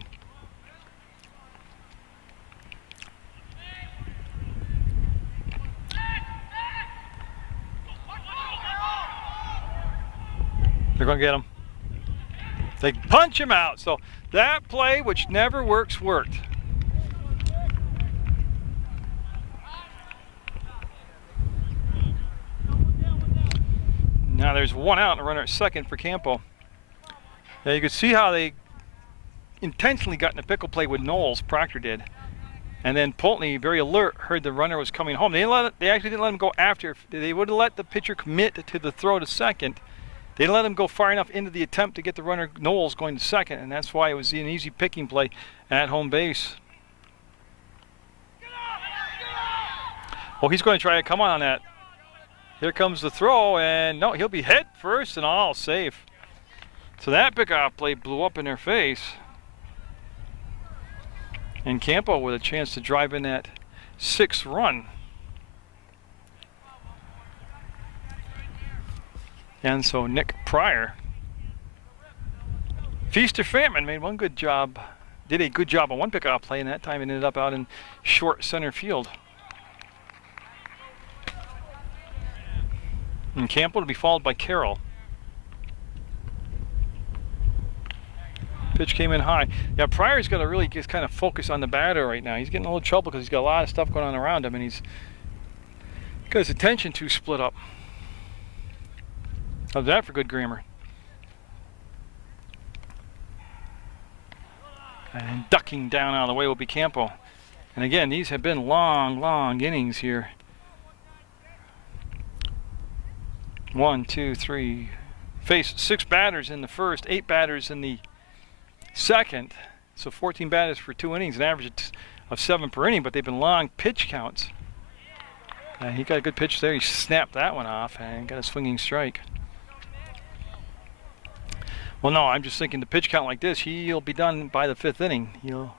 They're going to get him. They punch him out. So that play, which never works, worked. Now there's one out and a runner at second for Campo. Now you can see how they intentionally got in a pickle play with Knowles, Proctor did. And then Poultney, very alert, heard the runner was coming home. They actually didn't let him go after. They would have let the pitcher commit to the throw to second. They let him go far enough into the attempt to get the runner Knowles going to second, and that's why it was an easy picking play at home base. Oh, he's going to try to come on that. Here comes the throw, and no, he'll be head first and all safe. So that pickoff play blew up in their face. And Campo with a chance to drive in that 6th run. And so Nick Pryor, feast or famine, made one good job, did a good job on one pickoff play, and that time it ended up out in short center field. And Campo to be followed by Carroll. Pitch came in high. Yeah, Pryor's got to really just kind of focus on the batter right now. He's getting a little trouble because he's got a lot of stuff going on around him, and he's got his attention too split up. How's that for good grammar? And ducking down out of the way will be Campo. And again, these have been long, long innings here. 1, 2, 3. Faced 6 batters in the first, 8 batters in the second. So 14 batters for 2 innings, an average of 7 per inning, but they've been long pitch counts. And he got a good pitch there. He snapped that one off and got a swinging strike. Well, no, I'm just thinking the pitch count like this, he'll be done by the 5th inning. He'll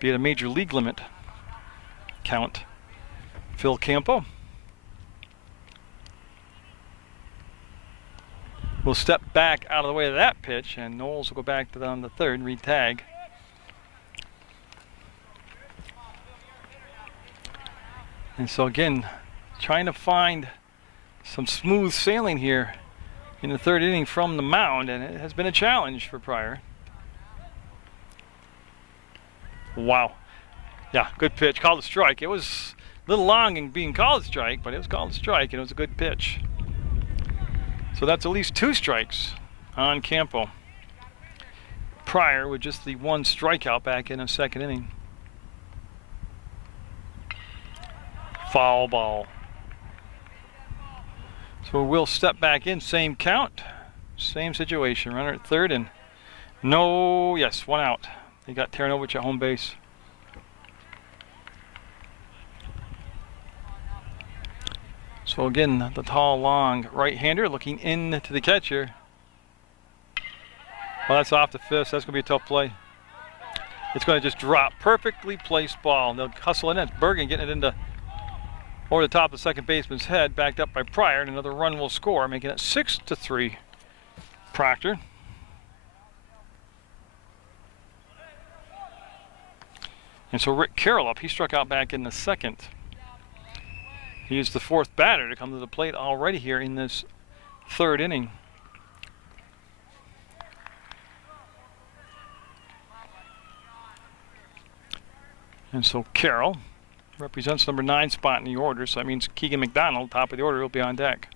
be at a major league limit count. Phil Campo will step back out of the way of that pitch, and Knowles will go back to on the 3rd, re-tag. And so again, trying to find some smooth sailing here in the 3rd inning from the mound, and it has been a challenge for Pryor. Wow. Yeah, good pitch. Called a strike. It was a little long in being called a strike, but it was called a strike, and it was a good pitch. So that's at least 2 strikes on Campo. Pryor with just the 1 strikeout back in the 2nd inning. Foul ball. So we'll step back in, same count, same situation. Runner at 3rd, and no, yes, 1 out. They got Taranovich at home base. So again, the tall, long right-hander looking in to the catcher. Well, that's off the fist. That's going to be a tough play. It's going to just drop. Perfectly placed ball. They'll hustle in. It's Bergen getting it into over the top of the second baseman's head, backed up by Pryor, and another run will score, making it 6-3. Proctor. And so Rick Carroll up. He struck out back in the 2nd. He is the 4th batter to come to the plate already here in this 3rd inning. And so Carroll represents number 9 spot in the order, so that means Keegan McDonald, top of the order, will be on deck.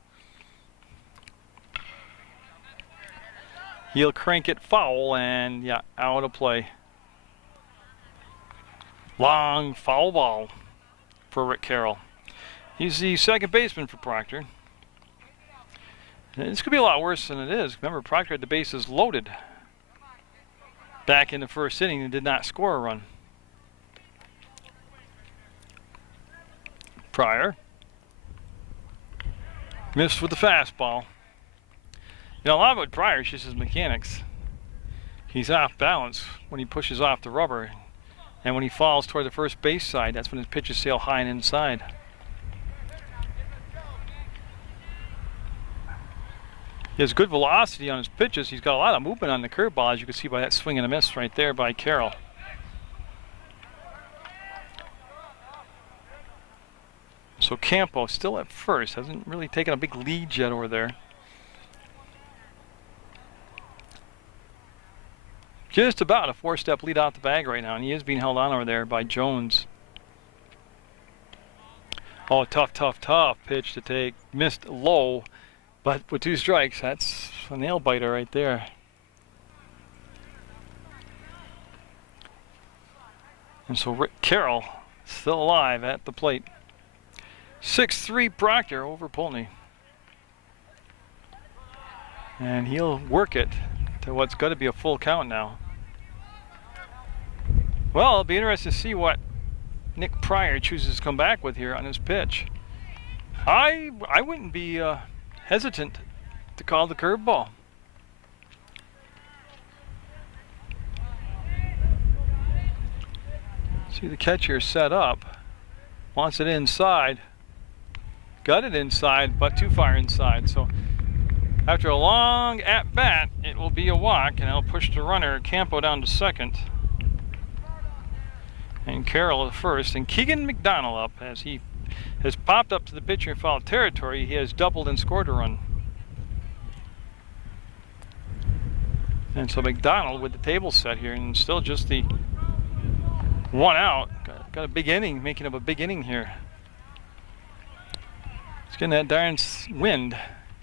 He'll crank it foul, and yeah, out of play. Long foul ball for Rick Carroll. He's the 2nd baseman for Proctor. And this could be a lot worse than it is. Remember, Proctor had the bases loaded back in the 1st inning and did not score a run. Pryor missed with the fastball. You know, a lot of what Pryor is just his mechanics. He's off balance when he pushes off the rubber, and when he falls toward the first base side, that's when his pitches sail high and inside. He has good velocity on his pitches. He's got a lot of movement on the curveball, as you can see by that swing and a miss right there by Carroll. So Campo still at first, hasn't really taken a big lead yet over there. Just about a 4-step lead out the bag right now, and he is being held on over there by Jones. Oh, tough pitch to take. Missed low, but with 2 strikes, that's a nail biter right there. And so Rick Carroll still alive at the plate. 6-3 Proctor over Poultney. And he'll work it to what's got to be a full count now. Well, it'll be interesting to see what Nick Pryor chooses to come back with here on his pitch. I wouldn't be hesitant to call the curveball. See the catcher set up, wants it inside. Got it inside, but too far inside. So after a long at-bat, it will be a walk, and it'll push the runner Campo down to 2nd. And Carroll at 1st, and Keegan McDonald up as he has popped up to the pitcher in foul territory. He has doubled and scored a run. And so McDonald with the table set here, and still just the 1 out. Got a big inning, making up a big inning here. It's getting that darn wind.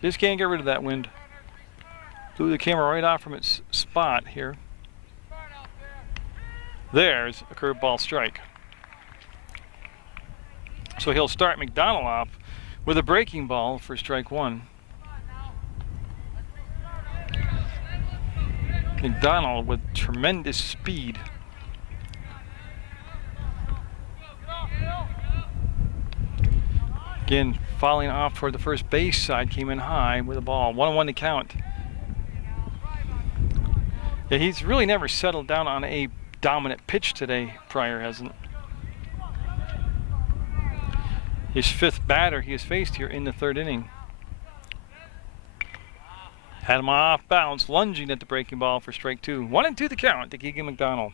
Just can't get rid of that wind. Blew the camera right off from its spot here. There's a curveball strike. So he'll start McDonald off with a breaking ball for strike 1. McDonald with tremendous speed. Again, falling off toward the first base side, came in high with a ball. 1-1 to count. Yeah, he's really never settled down on a dominant pitch today. Pryor hasn't. His 5th batter he has faced here in the 3rd inning. Had him off balance, lunging at the breaking ball for strike 2. 1-2 the count to Keegan McDonald.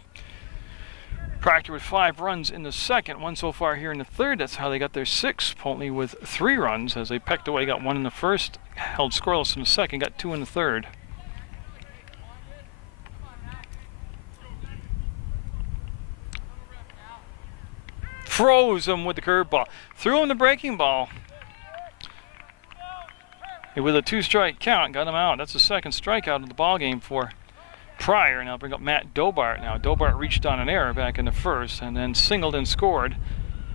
Proctor with 5 runs in the 2nd, 1 so far here in the 3rd. That's how they got their 6. Poultney with 3 runs as they pecked away, got 1 in the 1st, held scoreless in the 2nd, got 2 in the 3rd. Froze him with the curveball. Threw him the breaking ball. And with a 2-strike count, got him out. That's the 2nd strikeout of the ball game for Pryor. Now bring up Matt Dobart. Now Dobart reached on an error back in the 1st and then singled and scored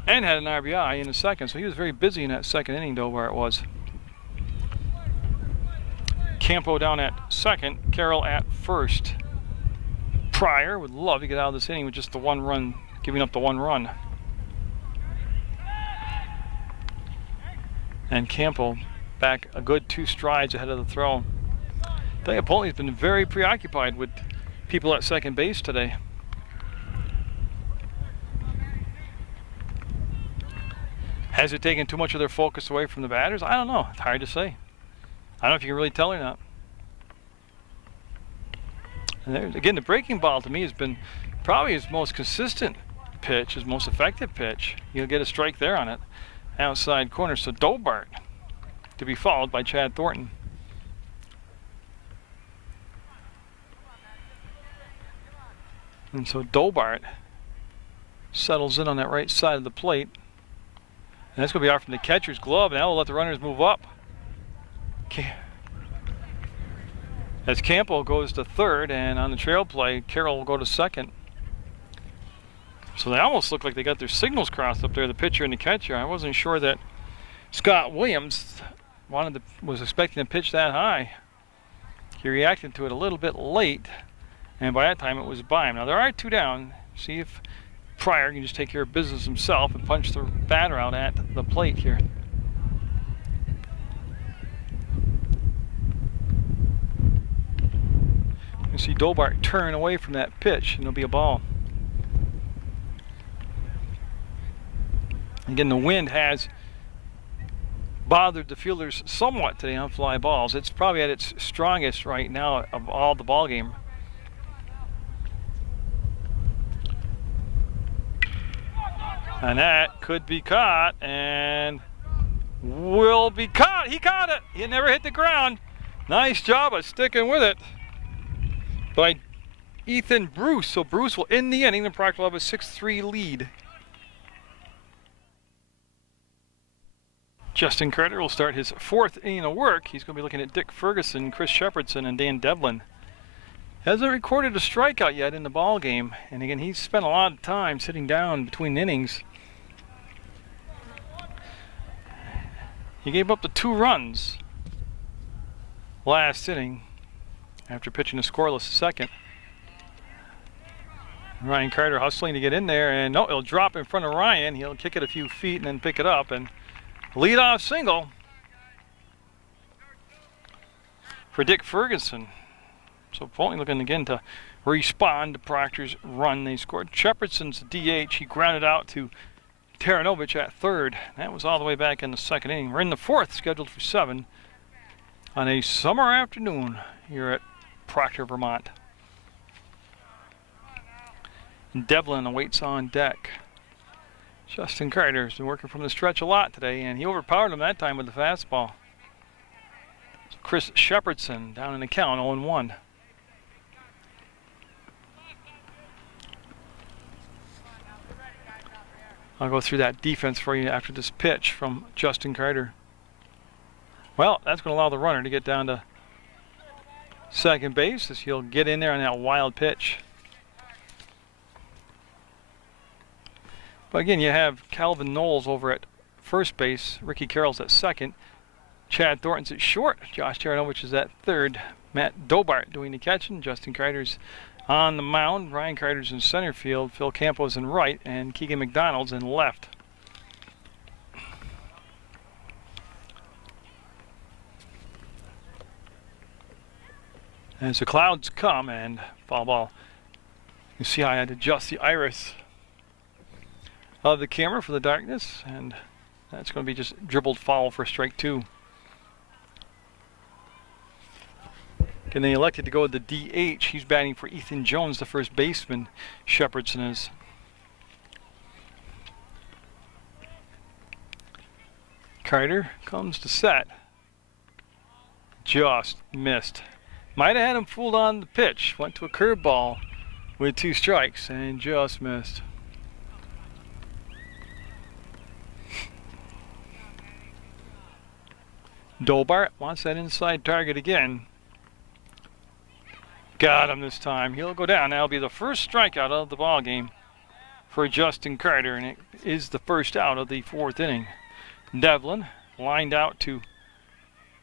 and had an RBI in the 2nd. So he was very busy in that 2nd inning, Dobart was. Campo down at 2nd, Carroll at 1st. Pryor would love to get out of this inning with just the 1 run, giving up the 1 run. And Campo back a good 2 strides ahead of the throw. I tell you, Poultney's been very preoccupied with people at 2nd base today. Has it taken too much of their focus away from the batters? I don't know. It's hard to say. I don't know if you can really tell or not. And there, again, the breaking ball to me has been probably his most consistent pitch, his most effective pitch. You'll get a strike there on it. Outside corner, so Dobart to be followed by Chad Thornton. And so Dobart settles in on that right side of the plate. And that's going to be off from the catcher's glove. Now we'll let the runners move up. As Campo goes to 3rd, and on the trail play, Carroll will go to 2nd. So they almost look like they got their signals crossed up there, the pitcher and the catcher. I wasn't sure that Scott Williams was expecting to pitch that high. He reacted to it a little bit late, and by that time it was by him. Now there are 2 down. See if Pryor can just take care of business himself and punch the batter out at the plate here. You see Dobart turn away from that pitch, and it'll be a ball. Again, the wind has bothered the fielders somewhat today on fly balls. It's probably at its strongest right now of all the ball game. And that could be caught, and will be caught. He caught it. He never hit the ground. Nice job of sticking with it by Ethan Bruce. So Bruce will end the inning. The Proctor will have a 6-3 lead. Justin Carter will start his 4th inning of work. He's going to be looking at Dick Ferguson, Chris Shepherdson, and Dan Devlin. Hasn't recorded a strikeout yet in the ball game, and again, he's spent a lot of time sitting down between innings. He gave up the 2 runs last inning after pitching a scoreless 2nd. Ryan Carter hustling to get in there, and no, he'll drop in front of Ryan. He'll kick it a few feet and then pick it up, and leadoff single for Dick Ferguson. So Poultney looking again to respond to Proctor's run. They scored. Shepherdson's DH. He grounded out to Taranovich at 3rd. That was all the way back in the 2nd inning. We're in the 4th, scheduled for 7 on a summer afternoon here at Proctor, Vermont. And Devlin awaits on deck. Justin Carter has been working from the stretch a lot today, and he overpowered him that time with the fastball. So Chris Shepherdson down in the count, 0-1. I'll go through that defense for you after this pitch from Justin Carter. Well, that's going to allow the runner to get down to second base as he'll get in there on that wild pitch. But again, you have Calvin Knowles over at first base, Ricky Carroll's at second, Chad Thornton's at short, Josh Taranovich is at third, Matt Dobart doing the catching, Justin Carter's on the mound, Ryan Carter's in center field, Phil Campo's in right, and Keegan McDonald's in left. As the clouds come and foul ball, you see how I had to adjust the iris of the camera for the darkness, and that's going to be just dribbled foul for strike 2. And they elected to go with the DH. He's batting for Ethan Jones, the first baseman. Shepherdson is. Carter comes to set. Just missed. Might have had him fooled on the pitch. Went to a curveball with 2 strikes and just missed. Dobart wants that inside target again. Got him this time. He'll go down. That'll be the first strikeout of the ball game for Justin Carter, and it is the first out of the 4th inning. Devlin lined out to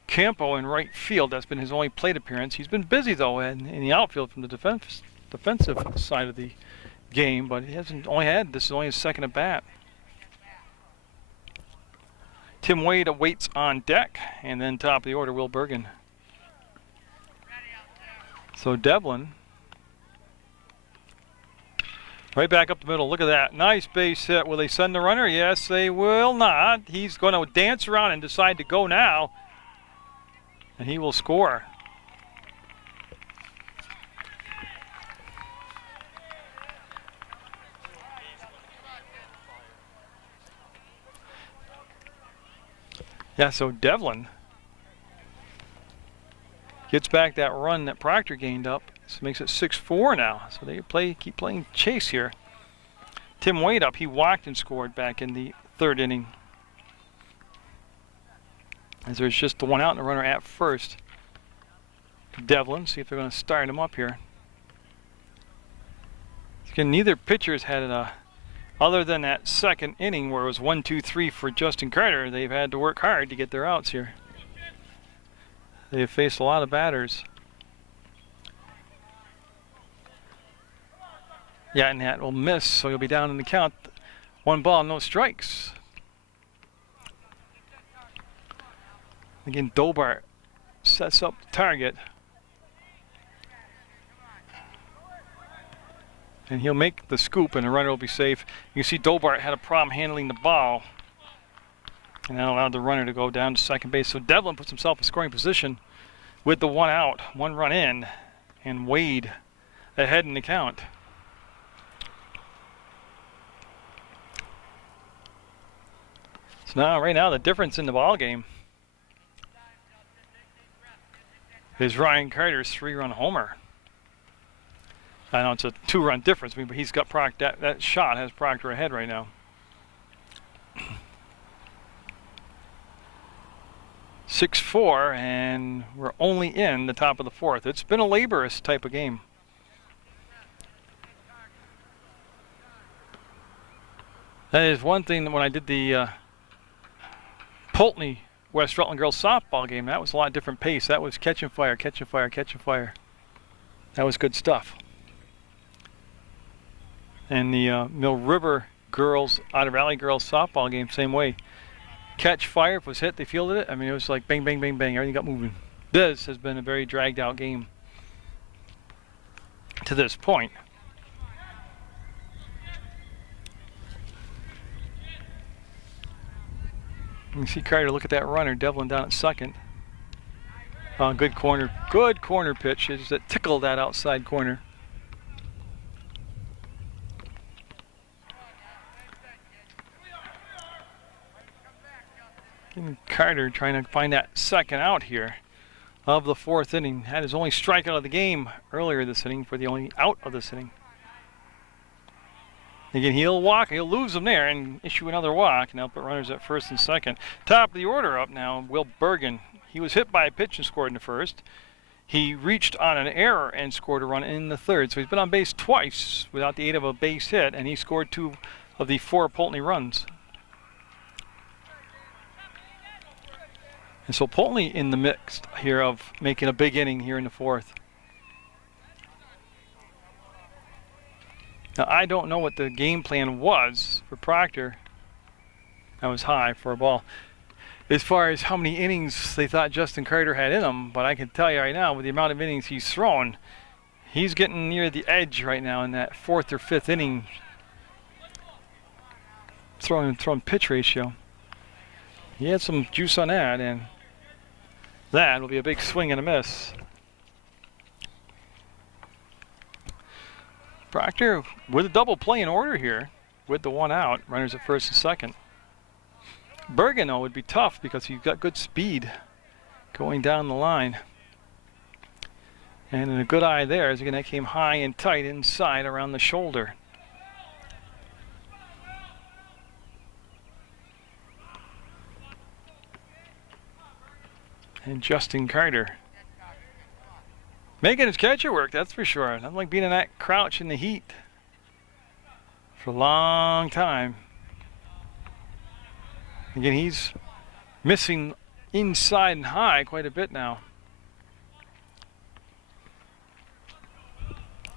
Campo in right field. That's been his only plate appearance. He's been busy though in the outfield from the defensive side of the game, but he hasn't only had, this is only his second at bat. Tim Wade awaits on deck, and then top of the order, Will Bergen. So Devlin, right back up the middle. Look at that. Nice base hit. Will they send the runner? Yes, they will not. He's going to dance around and decide to go now, and he will score. Yeah, so Devlin gets back that run that Proctor gained up. So makes it 6-4 now. So they keep playing chase here. Tim Wade up. He walked and scored back in the 3rd inning. As there's just the one out and the runner at first. Devlin, see if they're going to start him up here. Again, neither pitcher's had other than that 2nd inning where it was 1-2-3 for Justin Carter, they've had to work hard to get their outs here. They've faced a lot of batters. Yeah, and that will miss, so he'll be down in the count. 1 ball, no strikes. Again, Dobart sets up the target. And he'll make the scoop, and the runner will be safe. You see Dobart had a problem handling the ball, and that allowed the runner to go down to second base. So Devlin puts himself in scoring position with the 1 out, 1 run in, and Wade ahead in the count. So now, right now, the difference in the ball game is Ryan Carter's 3-run homer. I know it's a 2-run difference, but he's got Proctor. That shot has Proctor ahead right now. 6-4, and we're only in the top of the 4th. It's been a laborious type of game. That is one thing that when I did the Poultney West Rutland girls softball game, that was a lot different pace. That was catch and fire, catch and fire, catch and fire. That was good stuff. And the Mill River girls, Otter Valley girls softball game, same way. Catch, fire, if it was hit, they fielded it. I mean, it was like bang, bang, bang, bang, everything got moving. This has been a very dragged out game to this point. You see Carter look at that runner, Devlin down at second. Good corner pitch. It's that tickled that outside corner. And Carter trying to find that second out here of the 4th inning. Had his only strikeout of the game earlier this inning for the only out of this inning. Again, he'll walk, he'll lose them there and issue another walk, and they'll put runners at first and second. Top of the order up now, Will Bergen. He was hit by a pitch and scored in the first. He reached on an error and scored a run in the third. So he's been on base twice without the aid of a base hit, and he scored 2 of the 4 Poultney runs. And so Poultney in the mix here of making a big inning here in the fourth. Now, I don't know what the game plan was for Proctor. That was high for a ball. As far as how many innings they thought Justin Carter had in him, but I can tell you right now, with the amount of innings he's thrown, he's getting near the edge right now in that 4th or 5th inning throwing pitch ratio. He had some juice on that, and that will be a big swing and a miss. Proctor with a double play in order here with the 1 out, runners at first and second. Bergen, though, would be tough because he's got good speed going down the line. And in a good eye there, as again that came high and tight inside around the shoulder. And Justin Carter making his catcher work, that's for sure. Nothing like being in that crouch in the heat for a long time. Again, he's missing inside and high quite a bit now.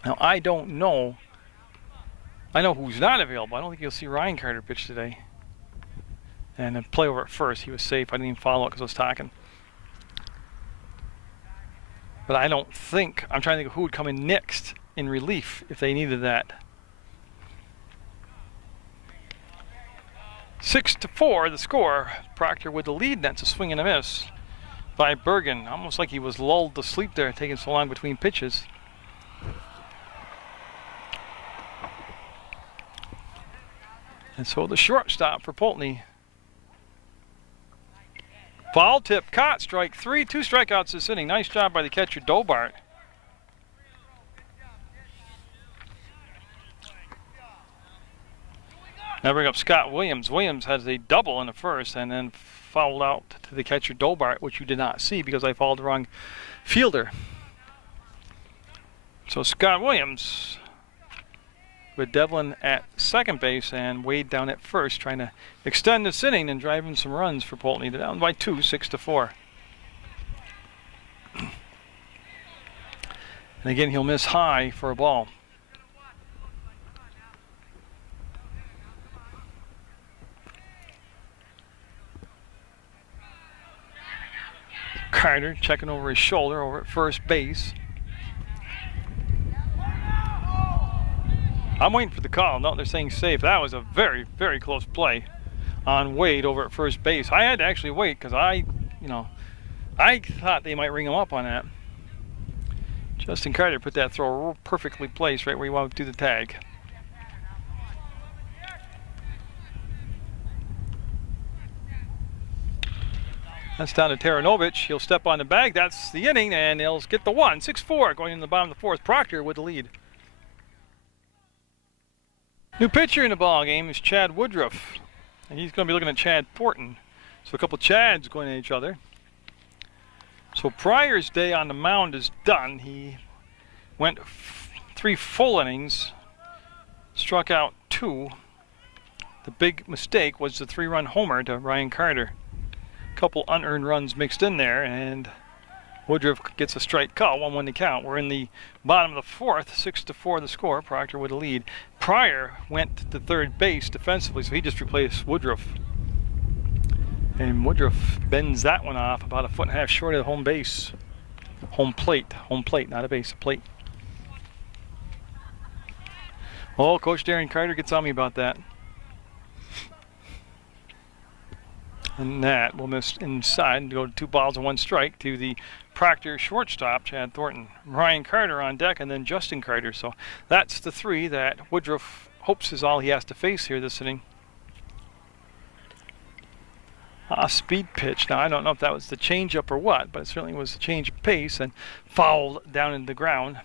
Now, I don't know. I know who's not available. I don't think you'll see Ryan Carter pitch today. And then play over at first. He was safe. I didn't even follow it because I was talking. But I don't think, I'm trying to think of who would come in next in relief if they needed that. 6-4 the score. Proctor with the lead. That's a swing and a miss by Bergen. Almost like he was lulled to sleep there, taking so long between pitches. And so the shortstop for Poultney. Foul tip, caught, strike 3. 2 strikeouts this inning. Nice job by the catcher, Dobart. Now bring up Scott Williams. Williams has a double in the first and then fouled out to the catcher, Dobart, which you did not see because I fouled the wrong fielder. So Scott Williams with Devlin at second base and Wade down at first, trying to extend this inning and drive in some runs for Poultney. They're down by 2, 6-4. And again, he'll miss high for a ball. Carter checking over his shoulder over at first base. I'm waiting for the call. No, they're saying safe. That was a very, very close play on Wade over at first base. I had to actually wait because I thought they might ring him up on that. Justin Carter put that throw perfectly placed right where he wanted to do the tag. That's down to Taranovich. He'll step on the bag. That's the inning, and they'll get the 1. 6-4 going in the bottom of the fourth. Proctor with the lead. New pitcher in the ball game is Chad Woodruff, and he's going to be looking at Chad Thornton. So a couple Chads going at each other. So Pryor's day on the mound is done. He went 3 full innings, struck out 2. The big mistake was the 3-run homer to Ryan Carter. A couple unearned runs mixed in there, and Woodruff gets a strike call, 1-1 to count. We're in the bottom of the fourth, 6-4 the score. Proctor with a lead. Pryor went to third base defensively, so he just replaced Woodruff. And Woodruff bends that one off about 1.5 feet short of the home base. Home plate, not a base, a plate. Oh, Coach Darren Carter gets on me about that. And that will miss inside and go to 2 balls and 1 strike to the Proctor shortstop, Chad Thornton. Ryan Carter on deck, and then Justin Carter. So that's the 3 that Woodruff hopes is all he has to face here this inning. Speed pitch. Now, I don't know if that was the changeup or what, but it certainly was a change of pace and fouled down into the ground.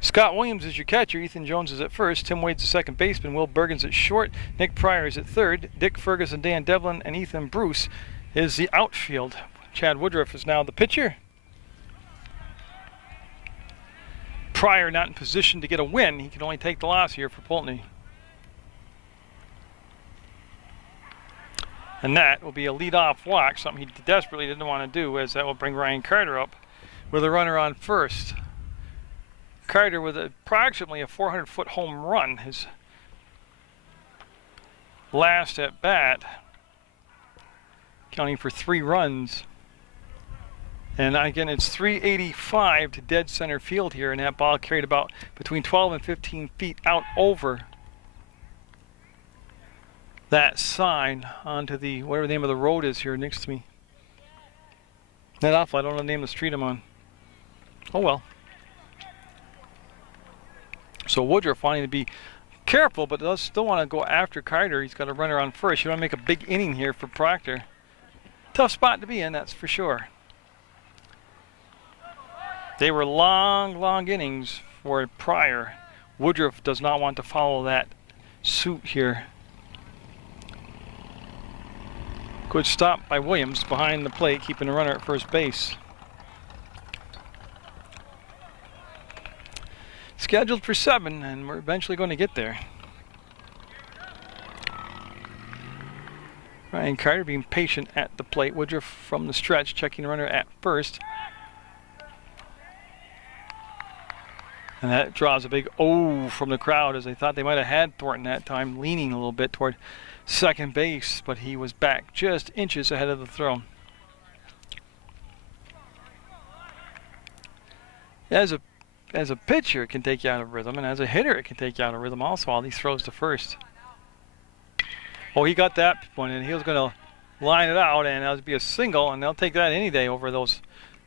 Scott Williams is your catcher. Ethan Jones is at first. Tim Wade's the second baseman. Will Bergen's at short. Nick Pryor is at third. Dick Ferguson, Dan Devlin, and Ethan Bruce is the outfield. Chad Woodruff is now the pitcher. Pryor not in position to get a win. He can only take the loss here for Poultney. And that will be a leadoff walk, something he desperately didn't want to do, as that will bring Ryan Carter up with a runner on first. Carter with approximately a 400-foot home run, his last at bat, counting for 3 runs. And again, it's 385 to dead center field here, and that ball carried about between 12 and 15 feet out over that sign onto the, whatever the name of the road is here next to me. Not awful, I don't know the name of the street I'm on. Oh well. So Woodruff wanting to be careful, but does still want to go after Carter. He's got a runner on first. You want to make a big inning here for Proctor. Tough spot to be in, that's for sure. They were long innings for Pryor. Woodruff does not want to follow that suit here. Good stop by Williams behind the plate, keeping the runner at first base. Scheduled for 7, and we're eventually going to get there. Ryan Carter being patient at the plate. Woodruff from the stretch, checking the runner at first. And that draws a big "oh" from the crowd, as they thought they might have had Thornton that time, leaning a little bit toward second base, but he was back just inches ahead of the throw. As a pitcher, it can take you out of rhythm, and as a hitter, it can take you out of rhythm also, all these throws to first. Oh, he got that one, and he was going to line it out, and that would be a single, and they'll take that any day over those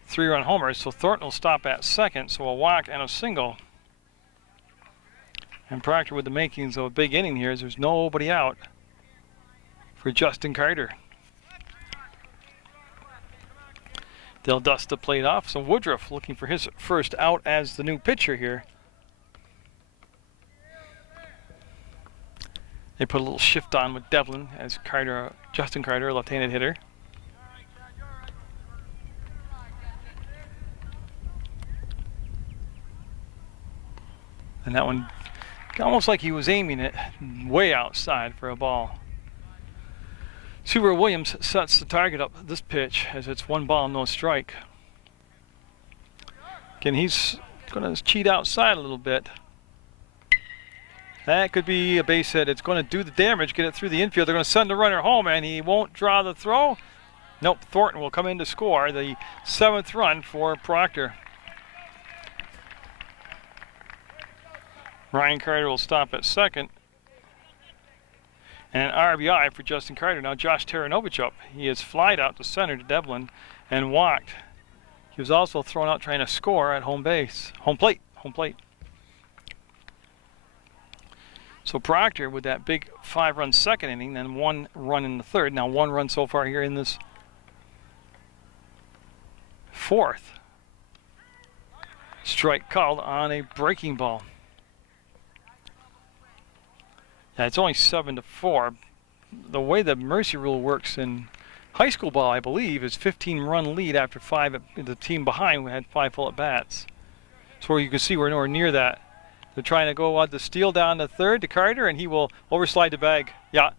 3-run homers. So Thornton will stop at second, so a walk and a single. And Proctor with the makings of a big inning here, as there's nobody out for Justin Carter. They'll dust the plate off. So Woodruff looking for his first out as the new pitcher here. They put a little shift on with Devlin as Carter, Justin Carter, a left-handed hitter. And that one, almost like he was aiming it way outside for a ball. See where Williams sets the target up this pitch, as it's 1 ball, no strike. Again, he's going to cheat outside a little bit. That could be a base hit. It's going to do the damage, get it through the infield. They're going to send the runner home, and he won't draw the throw. Nope, Thornton will come in to score the 7th run for Proctor. Ryan Carter will stop at second. And an RBI for Justin Carter. Now Josh Taranovich up. He is flied out to center to Devlin and walked. He was also thrown out trying to score at home base. Home plate. So Proctor with that big 5-run second inning, then 1 run in the third. Now 1 run so far here in this 4th. Strike called on a breaking ball. Yeah, it's only 7-4. The way the mercy rule works in high school ball, I believe, is 15-run lead after 5. The team behind had 5 full at bats. So you can see we're nowhere near that. They're trying to go out the steal down to third to Carter, and he will overslide the bag. Yeah,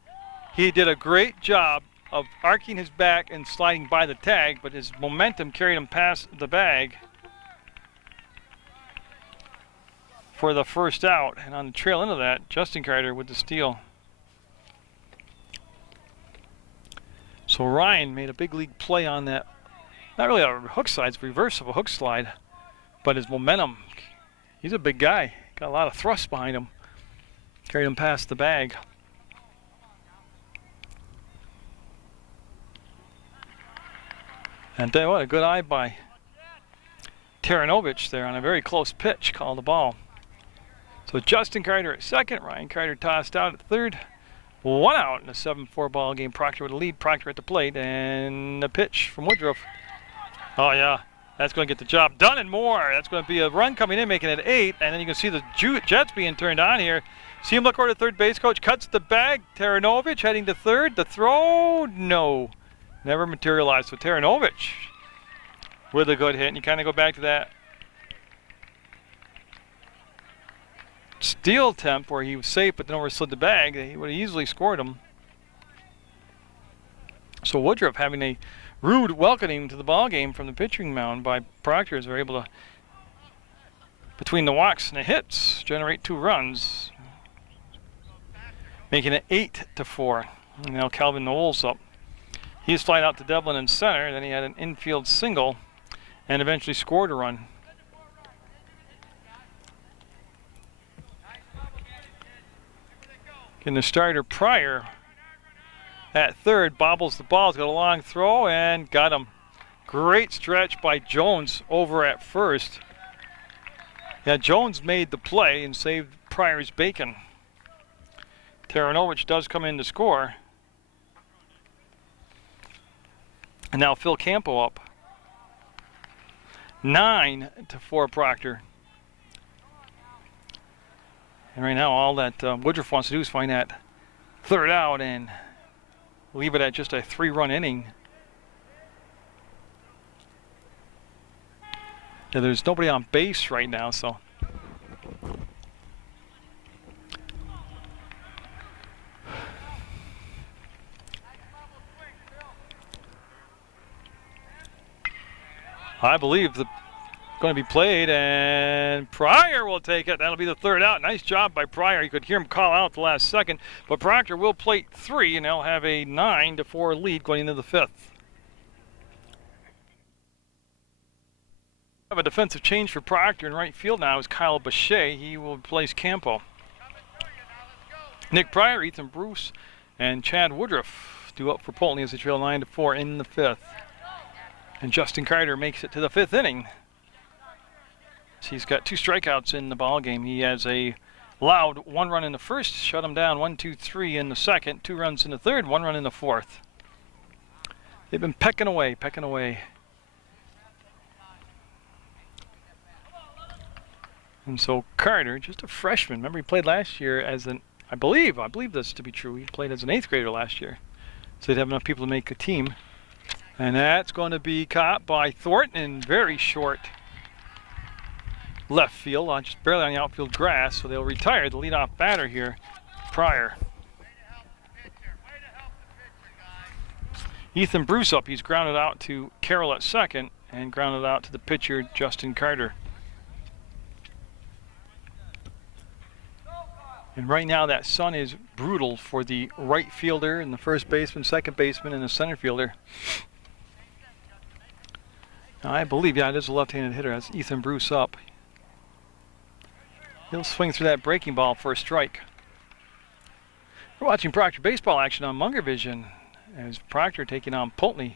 he did a great job of arcing his back and sliding by the tag, but his momentum carried him past the bag for the first out. And on the trail end of that, Justin Carter with the steal. So Ryan made a big league play on that. Not really a hook slide, it's reverse of a hook slide, but his momentum, he's a big guy. Got a lot of thrust behind him. Carried him past the bag. And tell you what, a good eye by Taranovich there on a very close pitch, called the ball. So Justin Carter at second, Ryan Carter tossed out at third. 1 out in a 7-4 ball game. Proctor with a lead. Proctor at the plate, and a pitch from Woodruff. Oh yeah, That's going to get the job done and more. That's going to be a run coming in, making it 8. And then you can see the Jets being turned on here. See him look over to third base coach. Cuts the bag. Taranovich heading to third. The throw, no. Never materialized. So Taranovich with a good hit. And you kind of go back to that steal attempt where he was safe but then overslid the bag. He would have easily scored him. So Woodruff having a rude welcoming to the ball game from the pitching mound by Proctor, as they're able to, between the walks and the hits, generate 2 runs, making it 8-4. And now Calvin Knowles up. He's flied out to Devlin in center. Then he had an infield single and eventually scored a run. Getting the starter Pryor at third, bobbles the ball. He's got a long throw and got him. Great stretch by Jones over at first. Yeah, Jones made the play and saved Pryor's bacon. Taranovich does come in to score. And now Phil Campo up. 9-4 Proctor. And right now all that Woodruff wants to do is find that third out and leave it at just a 3-run inning. Yeah, there's nobody on base right now, so. I believe the going to be played, and Pryor will take it. That'll be the third out. Nice job by Pryor. You could hear him call out the last second, but Proctor will plate 3, and they'll have a 9-4 lead going into the 5th. Have a defensive change for Proctor in right field now is Kyle Bechet. He will replace Campo. Nick Pryor, Ethan Bruce, and Chad Woodruff due up for Poultney as they trail 9-4 in the 5th. And Justin Carter makes it to the 5th inning. He's got 2 strikeouts in the ball game. He has a allowed 1 run in the first, shut him down 1, 2, 3 in the second, 2 runs in the third, 1 run in the fourth. They've been pecking away, pecking away. And so Carter, just a freshman. Remember, he played last year as an, I believe this to be true. He played as an 8th grader last year. So they'd have enough people to make a team. And that's going to be caught by Thornton in very short left field, just barely on the outfield grass, so they'll retire the leadoff batter here, Pryor. Ethan Bruce up. He's grounded out to Carroll at second and grounded out to the pitcher, Justin Carter. And right now that sun is brutal for the right fielder and the first baseman, second baseman, and the center fielder. Now, I believe, yeah, it is a left-handed hitter. That's Ethan Bruce up. He'll swing through that breaking ball for a strike. We're watching Proctor baseball action on Munger Vision as Proctor taking on Poultney.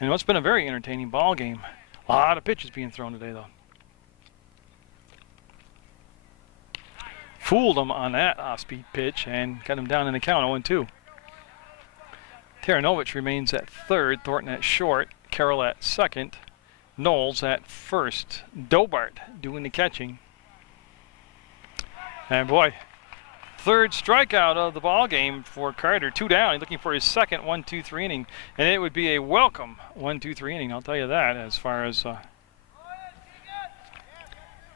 And what's been a very entertaining ball game. A lot of pitches being thrown today, though. Fooled him on that off-speed pitch and got him down in the count 0-2. Taranovich remains at third, Thornton at short, Carroll at second, Knowles at first. Dobart doing the catching. And boy, third strikeout of the ball game for Carter. 2 down. He's looking for his second 1, 2, 3 inning, and it would be a welcome 1, 2, 3 inning. I'll tell you that. As far as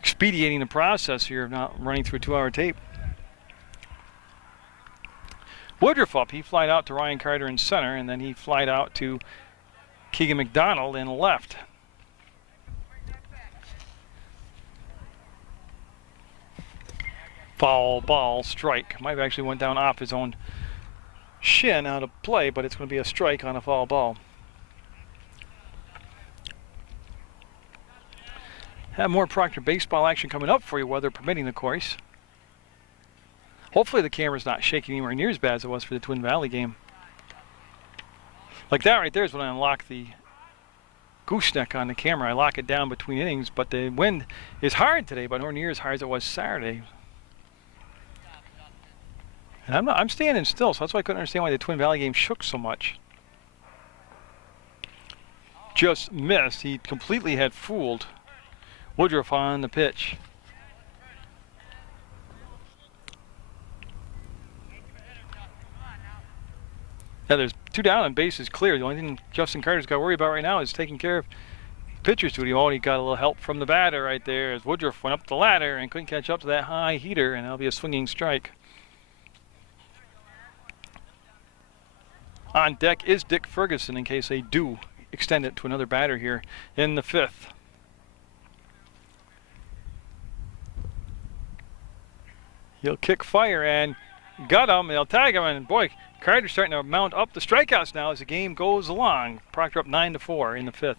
expediting the process here of not running through a 2-hour tape. Woodruff up. He flied out to Ryan Carter in center, and then he flied out to Keegan McDonald in left. Foul ball, strike. Might have actually went down off his own shin out of play, but it's going to be a strike on a foul ball. Have more Proctor baseball action coming up for you, weather permitting, of course. Hopefully the camera's not shaking anywhere near as bad as it was for the Twin Valley game. Like that right there is when I unlock the gooseneck on the camera. I lock it down between innings, but the wind is hard today, but nowhere near as hard as it was Saturday. And I'm standing still, so that's why I couldn't understand why the Twin Valley game shook so much. just missed. He completely had fooled Woodruff on the pitch. Yeah, there's 2 down and bases clear. The only thing Justin Carter's got to worry about right now is taking care of pitcher's duty. Oh, he got a little help from the batter right there as Woodruff went up the ladder and couldn't catch up to that high heater, and that'll be a swinging strike. On deck is Dick Ferguson in case they do extend it to another batter here in the 5th. He'll kick fire and got him. They'll tag him, and boy, Carter's starting to mount up the strikeouts now as the game goes along. Proctor up 9-4 in the 5th.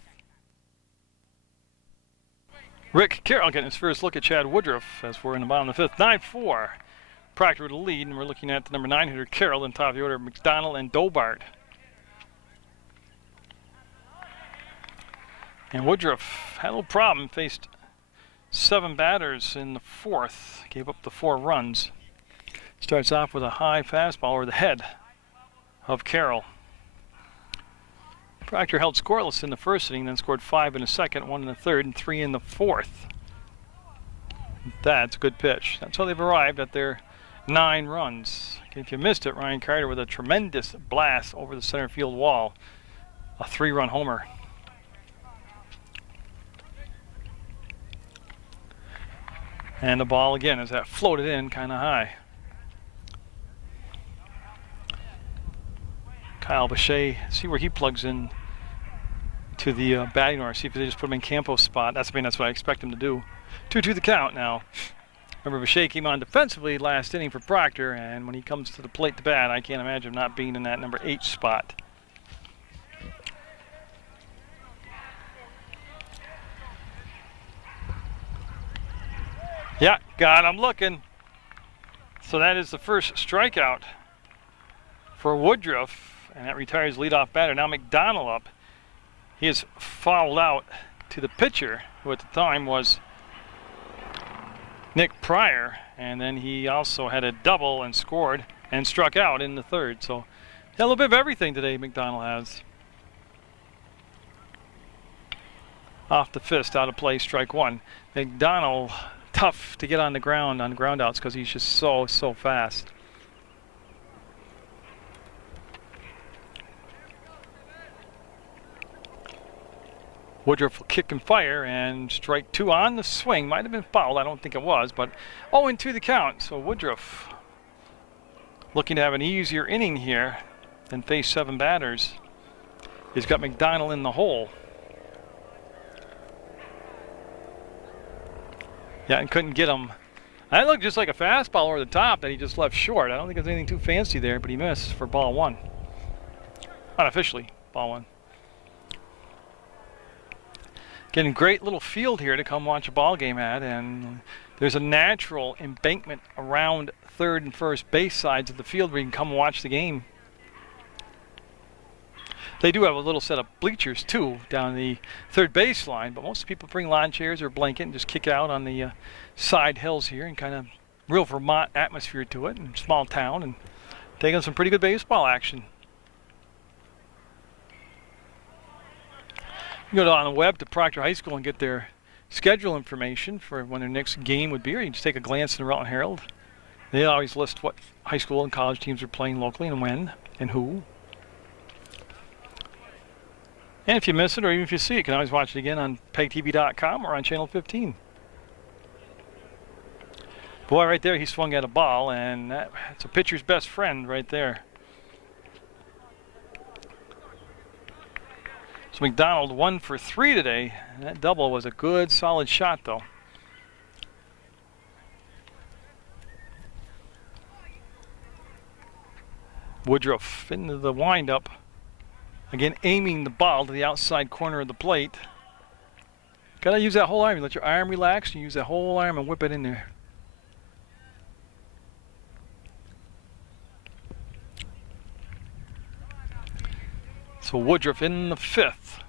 Rick Carroll getting his first look at Chad Woodruff as we're in the bottom of the 5th. 9-4. Proctor with the lead, and we're looking at the number 9 hitter Carroll in top of the order, McDonald and Dobart. And Woodruff had a little problem, faced 7 batters in the 4th, gave up the 4 runs. Starts off with a high fastball over the head of Carroll. Proctor held scoreless in the 1st inning, then scored 5 in the 2nd, 1 in the 3rd, and 3 in the 4th. That's a good pitch. That's how they've arrived at their 9 runs. If you missed it, Ryan Carter with a tremendous blast over the center field wall. A 3-run homer. And the ball again as that floated in kind of high. Kyle Bechet, see where he plugs in to the batting order. See if they just put him in Campo's spot. That's what I expect him to do. 2-2 the count now. Remember, Bechet came on defensively last inning for Proctor, and when he comes to the plate to bat, I can't imagine him not being in that number 8 spot. Yeah, got him looking. So that is the first strikeout for Woodruff, and that retires leadoff batter. Now McDonald up. He is fouled out to the pitcher, who at the time was Nick Pryor, and then he also had a double and scored and struck out in the 3rd. So a little bit of everything today McDonald has. Off the fist, out of play, strike 1. McDonald, tough to get on the ground outs because he's just so fast. Woodruff will kick and fire, and strike 2 on the swing. Might have been fouled, I don't think it was, but 0-2 the count. So Woodruff looking to have an easier inning here than face 7 batters. He's got McDonald in the hole. Yeah, and couldn't get him. That looked just like a fastball over the top that he just left short. I don't think there's anything too fancy there, but he missed for ball 1. Unofficially, ball 1. Getting great little field here to come watch a ball game at, and there's a natural embankment around 3rd and 1st base sides of the field where you can come watch the game. They do have a little set of bleachers too down the 3rd base line, but most people bring lawn chairs or blanket and just kick out on the side hills here, and kind of real Vermont atmosphere to it, and small town, and taking some pretty good baseball action. You go on the web to Proctor High School and get their schedule information for when their next game would be, or you can just take a glance in the Rutland Herald. They always list what high school and college teams are playing locally and when and who. And if you miss it, or even if you see it, you can always watch it again on PEGTV.com or on Channel 15. Boy, right there, he swung at a ball, and that's a pitcher's best friend right there. So McDonald 1 for 3 today. And that double was a good, solid shot, though. Woodruff into the windup. Again, aiming the ball to the outside corner of the plate. Gotta use that whole arm. You let your arm relax, you use that whole arm and whip it in there. So Woodruff in the 5th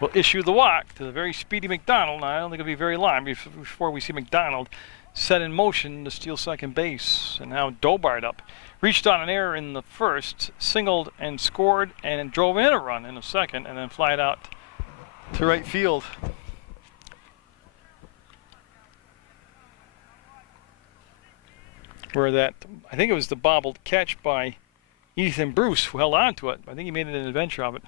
will issue the walk to the very speedy McDonald. Now, I don't think it'll be very long before we see McDonald set in motion to steal second base. And now Dobart up. reached on an error in the first, singled and scored, and drove in a run in the second, and then fly it out to right field. Where that, I think it was the bobbled catch by Ethan Bruce who held on to it. I think he made an adventure of it.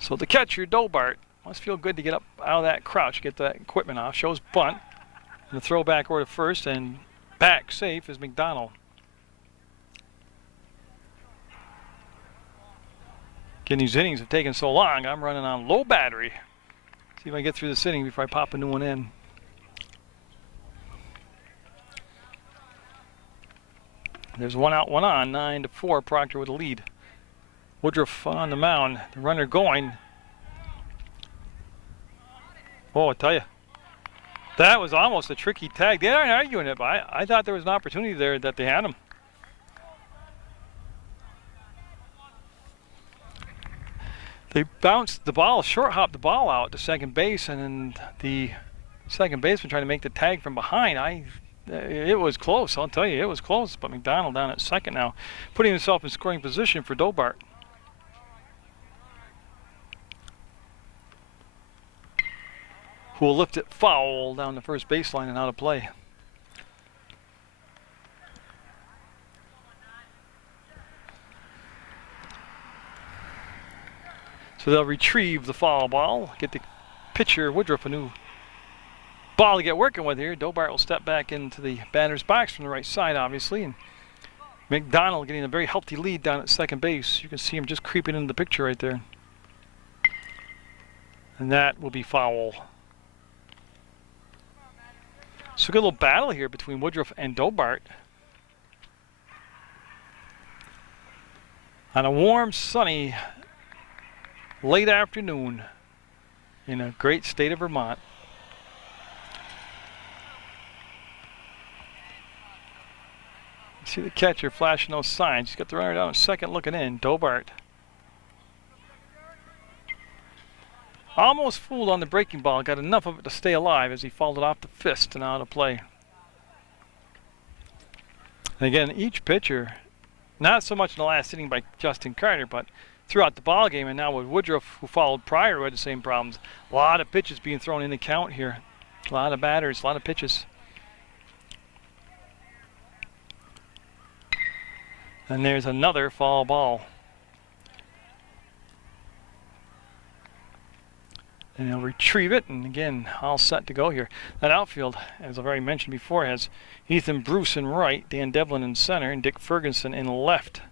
So the catcher, Dobart, must feel good to get up out of that crouch, get that equipment off. Shows bunt, and the throw back over to first, and back safe is McDonald. Again, these innings have taken so long, I'm running on low battery. See if I get through this inning before I pop a new one in. There's 1 out, 1 on, 9-4, Proctor with a lead. Woodruff on the mound, the runner going. Oh, I tell you, that was almost a tricky tag. They aren't arguing it, but I thought there was an opportunity there that they had him. They bounced the ball, short hopped the ball out to second base, and then the second baseman trying to make the tag from behind. It was close, I'll tell you, it was close. But McDonald down at second now, putting himself in scoring position for Dobart. Who will lift it foul down the first baseline and out of play. So they'll retrieve the foul ball, get the pitcher Woodruff a new ball to get working with here. Dobart will step back into the batter's box from the right side, obviously, and McDonald getting a very healthy lead down at second base. You can see him just creeping into the picture right there. And that will be foul. So a good little battle here between Woodruff and Dobart. On a warm, sunny, late afternoon in a great state of Vermont. See the catcher flashing those signs. He's got the runner down at second looking in. Dobart almost fooled on the breaking ball. Got enough of it to stay alive as he fouled off the fist and out of play. And again, each pitcher, not so much in the last inning by Justin Carter, but throughout the ball game, and now with Woodruff, who followed prior, who had the same problems. A lot of pitches being thrown in the count here. A lot of batters, a lot of pitches. And there's another foul ball. And he'll retrieve it, and again, all set to go here. That outfield, as I've already mentioned before, has Ethan Bruce in right, Dan Devlin in center, and Dick Ferguson in left.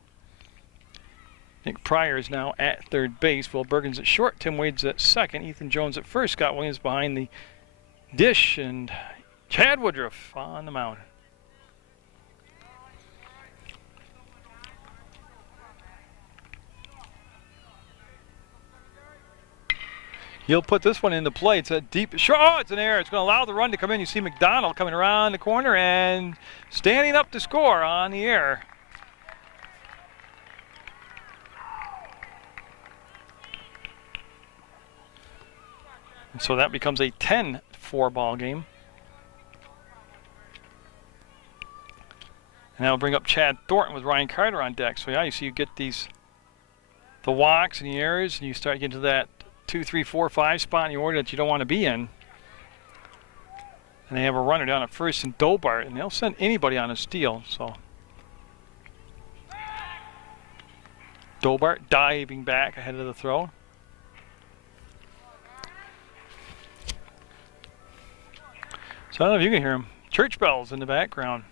Nick Pryor is now at third base. Will Bergen's at short. Tim Wade's at second. Ethan Jones at first. Scott Williams behind the dish. And Chad Woodruff on the mound. He'll put this one into play. It's a deep shot. Oh, it's an error. It's going to allow the run to come in. You see McDonald coming around the corner and standing up to score on the air. So that becomes a 10-4 ball game. And that'll bring up Chad Thornton with Ryan Carter on deck. So yeah, you see you get the walks and the errors, and you start getting to that 2, 3, 4, 5 spot in the order that you don't want to be in. And they have a runner down at first in Dobart, and they'll send anybody on a steal. So Dobart diving back ahead of the throw. So I don't know if you can hear them. Church bells in the background.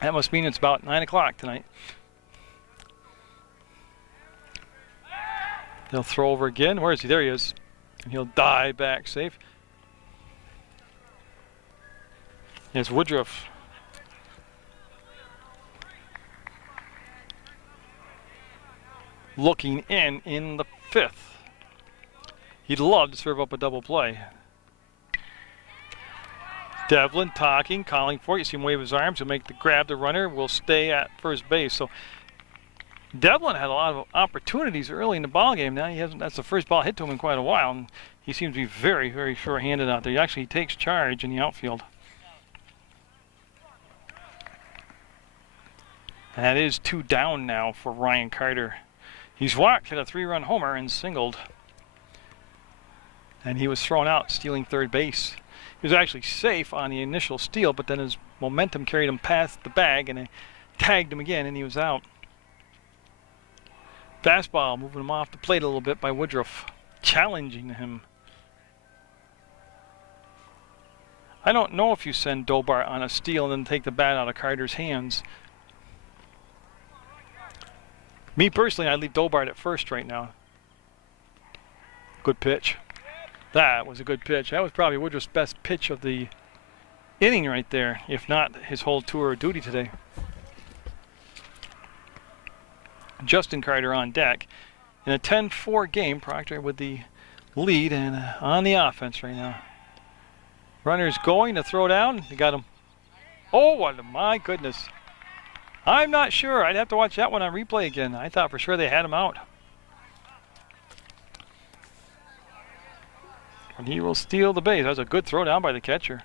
That must mean it's about 9 o'clock tonight. They'll throw over again. Where is he? There he is. And he'll dive back safe. Here's Woodruff. Looking in the fifth. He'd love to serve up a double play. Devlin talking, calling for it. You see him wave his arms. He'll make the grab. The runner will stay at first base. So Devlin had a lot of opportunities early in the ball game. Now he hasn't. That's the first ball hit to him in quite a while. And He seems to be very, very sure-handed out there. He actually takes charge in the outfield. And that is 2 down now for Ryan Carter. He's walked, hit a 3-run homer, and singled. And he was thrown out, stealing third base. He was actually safe on the initial steal, but then his momentum carried him past the bag, and it tagged him again, and he was out. Fastball, moving him off the plate a little bit by Woodruff, challenging him. I don't know if you send Dobart on a steal and then take the bat out of Carter's hands. Me personally, I'd leave Dobart at first right now. Good pitch. That was a good pitch. That was probably Woodruff's best pitch of the inning right there, if not his whole tour of duty today. Justin Carter on deck. In a 10-4 game, Proctor with the lead and on the offense right now. Runner's going to throw down. He got him. Oh, my goodness. I'm not sure. I'd have to watch that one on replay again. I thought for sure they had him out. And he will steal the base. That was a good throw down by the catcher.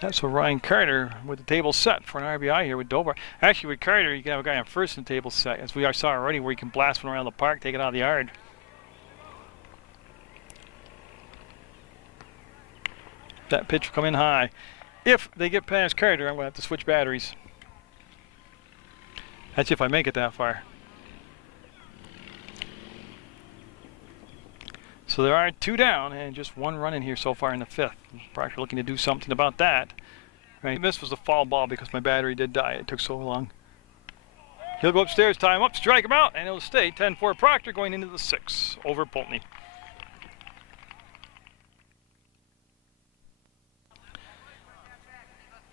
That's so Ryan Carter with the table set for an RBI here with Dobart. Actually, with Carter, you can have a guy on first in the table set, as we saw already, where you can blast one around the park, take it out of the yard. That pitch will come in high. If they get past Carter, I'm going to have to switch batteries. That's if I make it that far. So there are 2 down and just 1 run in here so far in the 5th. Proctor looking to do something about that. Right, this was a foul ball because my battery did die. It took so long. He'll go upstairs, tie him up, strike him out, and it'll stay 10-4 Proctor going into the 6th over Poultney.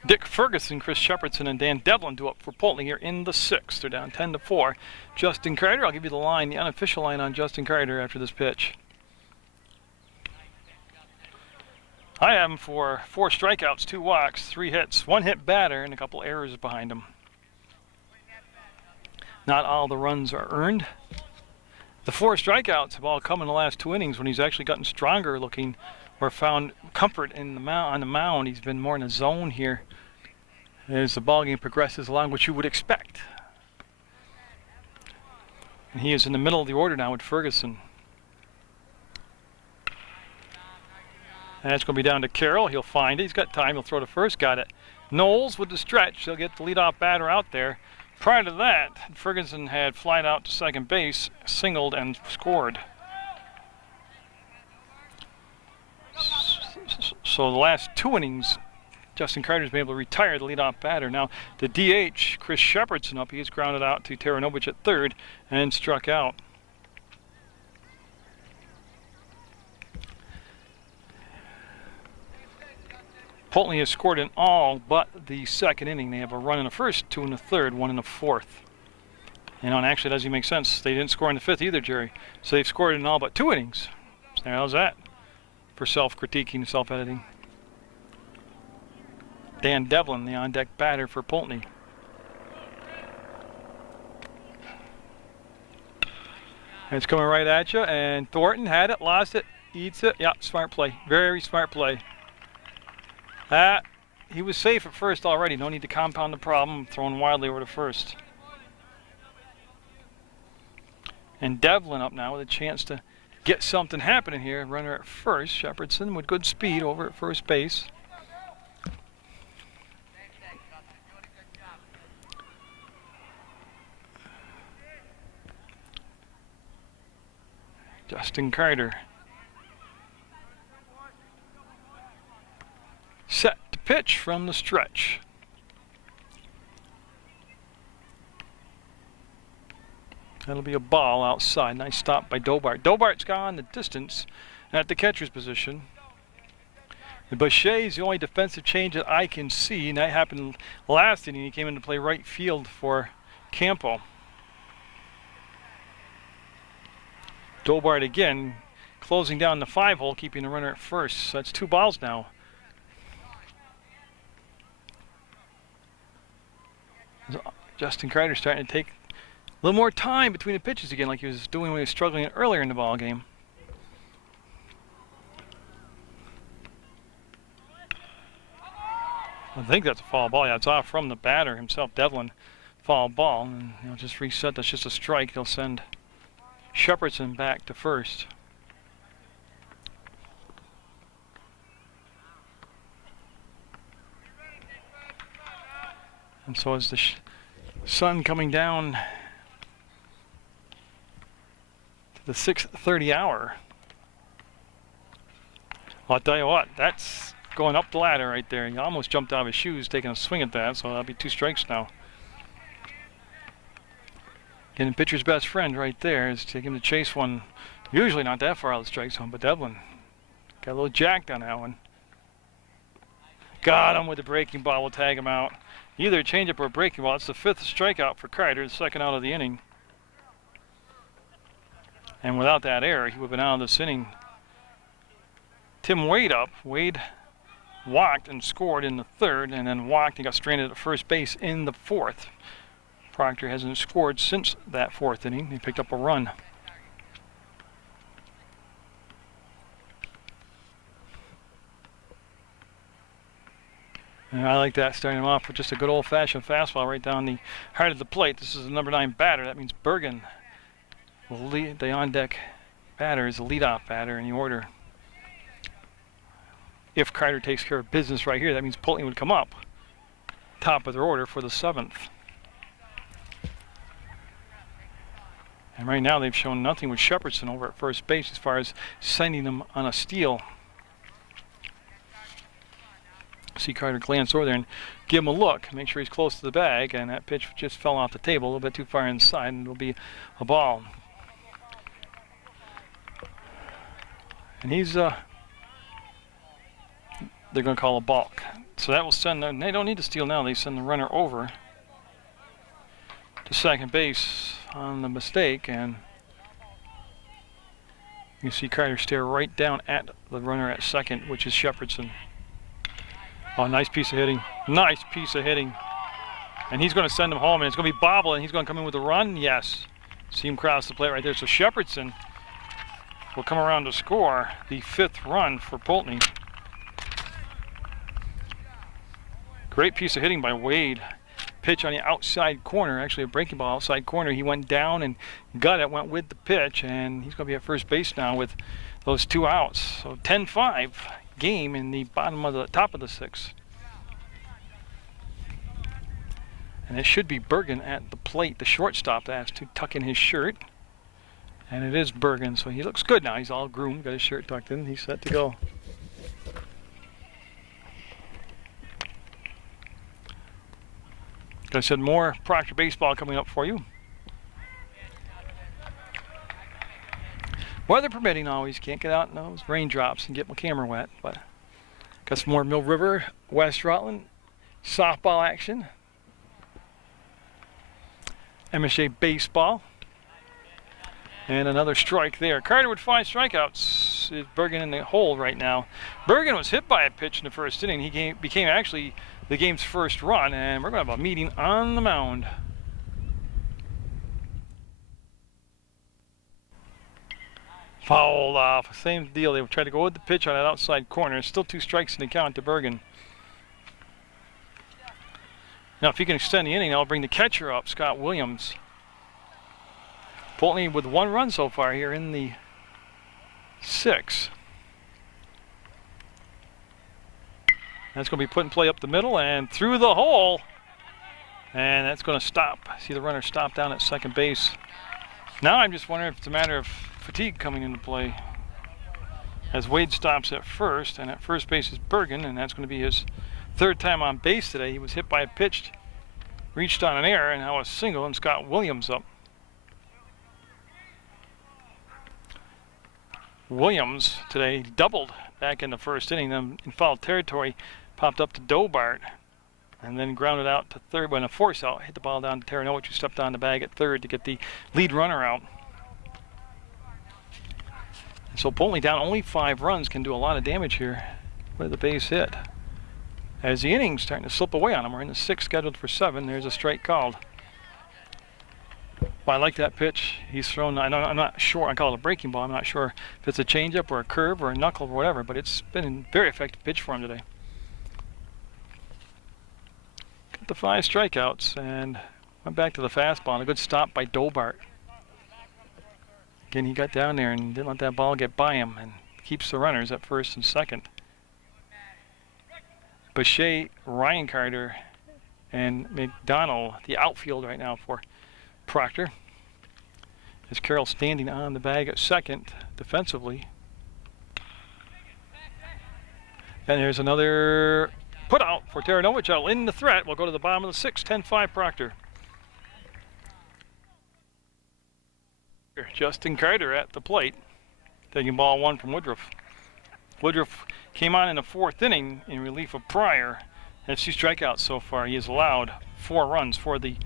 Dick Ferguson, Chris Shepherdson, and Dan Devlin do up for Poultney here in the 6th. They're down 10-4. Justin Carter, I'll give you the line, the unofficial line on Justin Carter after this pitch. I have him for 4 strikeouts, 2 walks, 3 hits, 1 hit batter, and a couple errors behind him. Not all the runs are earned. The 4 strikeouts have all come in the last 2 innings when he's actually gotten stronger looking or found comfort in the on the mound. He's been more in the zone here as the ballgame progresses along, which you would expect. And he is in the middle of the order now with Ferguson. And it's going to be down to Carroll. He'll find it. He's got time. He'll throw to first. Got it. Knowles with the stretch. He'll get the leadoff batter out there. Prior to that, Ferguson had flied out to second base, singled, and scored. So the last 2 innings, Justin Carter's been able to retire the leadoff batter. Now, the DH, Chris Shepherdson up. He gets grounded out to Taranovich at third and struck out. Poultney has scored in all but the 2nd inning. They have a run in the 1st, 2 in the 3rd, 1 in the 4th. And actually, it doesn't make sense. They didn't score in the 5th either, Jerry. So they've scored in all but 2 innings. So how's that for self-critiquing, self-editing? Dan Devlin, the on-deck batter for Poultney. It's coming right at you, and Thornton had it, lost it, eats it. Yep, smart play. Very smart play. He was safe at first already. No need to compound the problem, throwing wildly over to first. And Devlin up now with a chance to get something happening here. Runner at first. Shepherdson with good speed over at first base. Justin Carter. Set to pitch from the stretch. That'll be a ball outside. Nice stop by Dobart. Dobart's gone the distance at the catcher's position. And Boucher is the only defensive change that I can see, and that happened last inning. He came in to play right field for Campo. Dobart again closing down the 5-hole, keeping the runner at first. So that's 2 balls now. Justin Carter starting to take little more time between the pitches again, like he was doing when he was struggling earlier in the ball game. I think that's a foul ball. Yeah, it's off from the batter himself, Devlin. Foul ball, and he'll just reset. That's just a strike. He'll send Shepherdson back to first. And so as the sun coming down to the 6:30 hour, well, I'll tell you what, that's going up the ladder right there. He almost jumped out of his shoes taking a swing at that, so that'll be 2 strikes now. Getting pitcher's best friend right there is taking him to chase one. Usually not that far out of the strike zone, but Devlin got a little jacked on that one. Got him with the breaking ball. We'll tag him out. Either a changeup or a breaking ball. It's the 5th strikeout for Carter, the 2nd out of the inning. And without that error, he would have been out of this inning. Tim Wade up. Wade walked and scored in the 3rd, and then walked and got stranded at first base in the 4th. Proctor hasn't scored since that 4th inning. He picked up a run. And I like that, starting him off with just a good old-fashioned fastball right down the heart of the plate. This is the number 9 batter. That means Bergen will lead. The on-deck batter is the leadoff batter in the order. If Carter takes care of business right here, that means Poultney would come up top of their order for the 7th. And right now they've shown nothing with Shepherdson over at first base as far as sending them on a steal. See Carter glance over there and give him a look, make sure he's close to the bag, and that pitch just fell off the table a little bit too far inside, and it'll be a ball. And he's they're going to call a balk. So that will send them, they don't need to steal now, they send the runner over to second base on the mistake, and you see Carter stare right down at the runner at second, which is Shepherdson. Oh, nice piece of hitting. Nice piece of hitting. And he's going to send him home, and it's going to be Bobble, and he's going to come in with a run. Yes. See him cross the plate right there. So Shepherdson will come around to score the 5th run for Poultney. Great piece of hitting by Wade. Pitch on the outside corner, actually a breaking ball outside corner. He went down and got it, went with the pitch, and he's going to be at first base now with those 2 outs. So 10-5 game in the top of the 6th. And it should be Bergen at the plate, the shortstop that has to tuck in his shirt. And it is Bergen, so he looks good now. He's all groomed, got his shirt tucked in, he's set to go. Like I said, more Proctor baseball coming up for you. Weather permitting, always can't get out in those raindrops and get my camera wet, but got some more Mill River, West Rutland softball action. MSJ baseball. And another strike there. Carter with 5 strikeouts. Is Bergen in the hole right now. Bergen was hit by a pitch in the 1st inning. He became actually the game's 1st run, and we're going to have a meeting on the mound. Fouled off. Same deal. They tried to go with the pitch on that outside corner. Still 2 strikes in the count to Bergen. Now, if he can extend the inning, I'll bring the catcher up, Scott Williams. Poultney with 1 run so far here in the 6th. That's going to be put in play up the middle and through the hole. And that's going to stop. See the runner stop down at second base. Now I'm just wondering if it's a matter of fatigue coming into play. As Wade stops at first, and at first base is Bergen, and that's going to be his 3rd time on base today. He was hit by a pitch, reached on an error, and now a single, and Scott Williams up. Williams today doubled back in the 1st inning, then in foul territory, popped up to Dobart, and then grounded out to 3rd. When a force out, hit the ball down to Terranowicz, who stepped on the bag at 3rd to get the lead runner out. And so Poultney down only 5 runs can do a lot of damage here with the base hit. As the inning's starting to slip away on him, we're in the 6th, scheduled for 7. There's a strike called. But I like that pitch he's thrown. I'm not sure. I call it a breaking ball. I'm not sure if it's a changeup or a curve or a knuckle or whatever, but it's been a very effective pitch for him today. Got the 5 strikeouts and went back to the fastball. And a good stop by Dobart. Again, he got down there and didn't let that ball get by him and keeps the runners at first and second. Bechet, Ryan Carter, and McDonald, the outfield right now for Proctor. As Carroll standing on the bag at second defensively. And there's another put out for Taranovich out in the threat. We'll go to the bottom of the 6th, 10-5 Proctor. Justin Carter at the plate, taking ball 1 from Woodruff. Woodruff came on in the 4th inning in relief of Pryor. Has 2 strikeouts so far. He has allowed 4 runs for the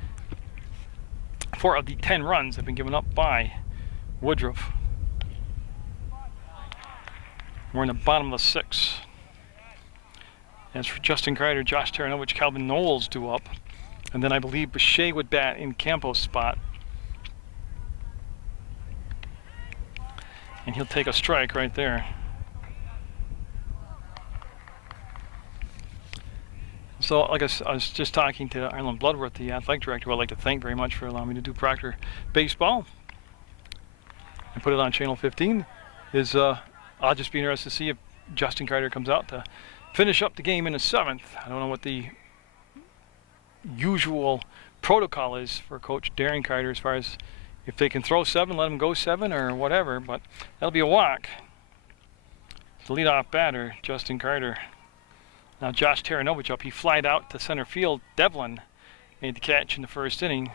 4 of the 10 runs have been given up by Woodruff. We're in the bottom of the 6th. As for Justin Carter, Josh Taranovich, Calvin Knowles due up. And then I believe Bechet would bat in Campos' spot. And he'll take a strike right there. So, like I was just talking to Arlen Bloodworth, the athletic director, who I'd like to thank very much for allowing me to do Proctor baseball and put it on Channel 15. I'll just be interested to see if Justin Carter comes out to finish up the game in the 7th. I don't know what the usual protocol is for Coach Darren Carter as far as if they can throw 7, let him go 7 or whatever, but that'll be a walk. The leadoff batter, Justin Carter. Now Josh Taranovich up. He flied out to center field. Devlin made the catch in the 1st inning.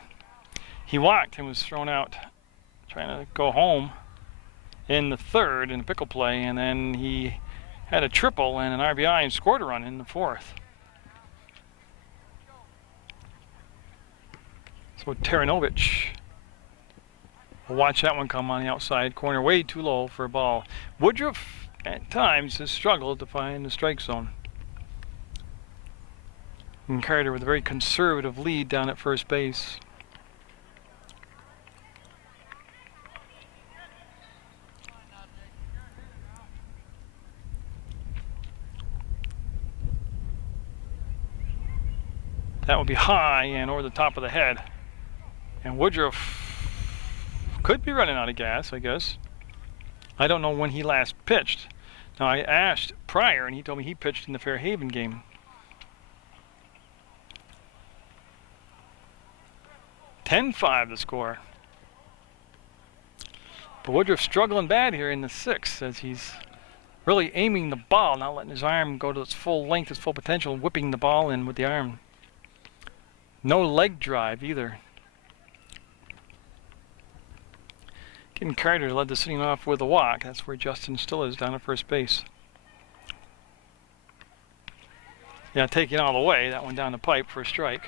He walked and was thrown out trying to go home in the 3rd in a pickle play, and then he had a triple and an RBI and scored a run in the 4th. So Taranovich will watch that one come on the outside corner, way too low for a ball. Woodruff at times has struggled to find the strike zone. And Carter with a very conservative lead down at first base. That would be high and over the top of the head. And Woodruff could be running out of gas, I guess. I don't know when he last pitched. Now I asked Pryor and he told me he pitched in the Fairhaven game. 10-5 the score. But Woodruff struggling bad here in the 6th as he's really aiming the ball, not letting his arm go to its full length, its full potential, and whipping the ball in with the arm. No leg drive either. Getting Carter led the sitting off with a walk. That's where Justin still is down at first base. Yeah, taking all the way. That one down the pipe for a strike.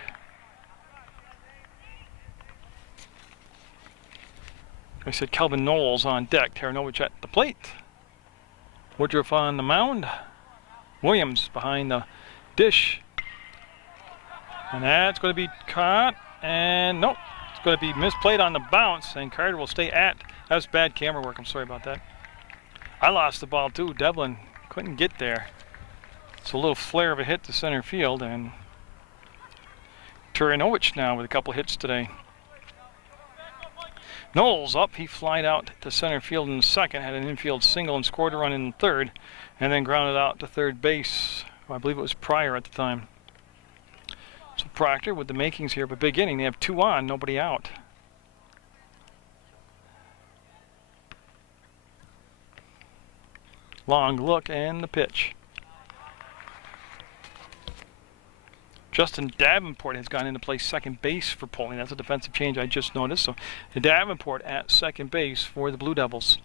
I said Calvin Knowles on deck. Taranovich at the plate. Woodruff on the mound. Williams behind the dish. And that's going to be caught. And nope. It's going to be misplayed on the bounce. And Carter will stay at. That was bad camera work. I'm sorry about that. I lost the ball too. Devlin couldn't get there. It's a little flare of a hit to center field. And Taranovich now with a couple hits today. Knowles up. He flied out to center field in the 2nd, had an infield single and scored a run in the 3rd, and then grounded out to 3rd base. I believe it was Pryor at the time. So Proctor with the makings here of a big inning. They have 2 on, nobody out. Long look and the pitch. Justin Davenport has gone into play second base for Poultney. That's a defensive change I just noticed. So Davenport at second base for the Blue Devils.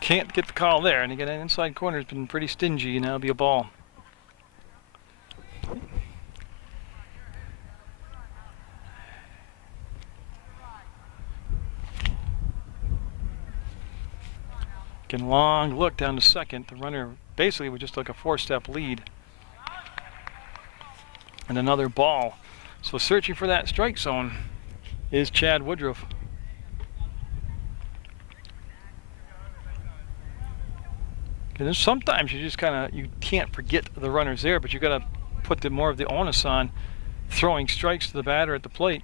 Can't get the call there, and again, that inside corner has been pretty stingy, and that'll be a ball. Again, long look down to second. The runner basically was just like a 4-step lead. And another ball. So searching for that strike zone is Chad Woodruff. And sometimes you just you can't forget the runners there, but you got to put more of the onus on throwing strikes to the batter at the plate.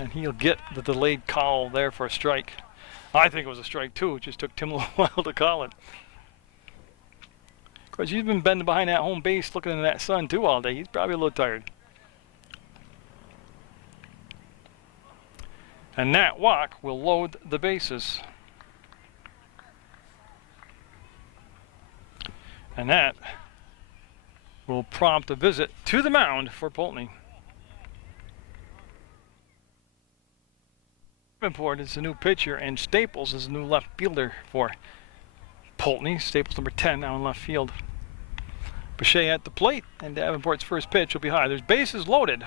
And he'll get the delayed call there for a strike. I think it was a strike too. It just took Tim a little while to call it. Of course, he's been bending behind that home base looking into that sun too all day. He's probably a little tired. And that walk will load the bases. And that will prompt a visit to the mound for Poultney. Davenport is the new pitcher, and Staples is the new left fielder for Poultney. Staples number 10 now in left field. Boucher at the plate, and Davenport's first pitch will be high. There's bases loaded.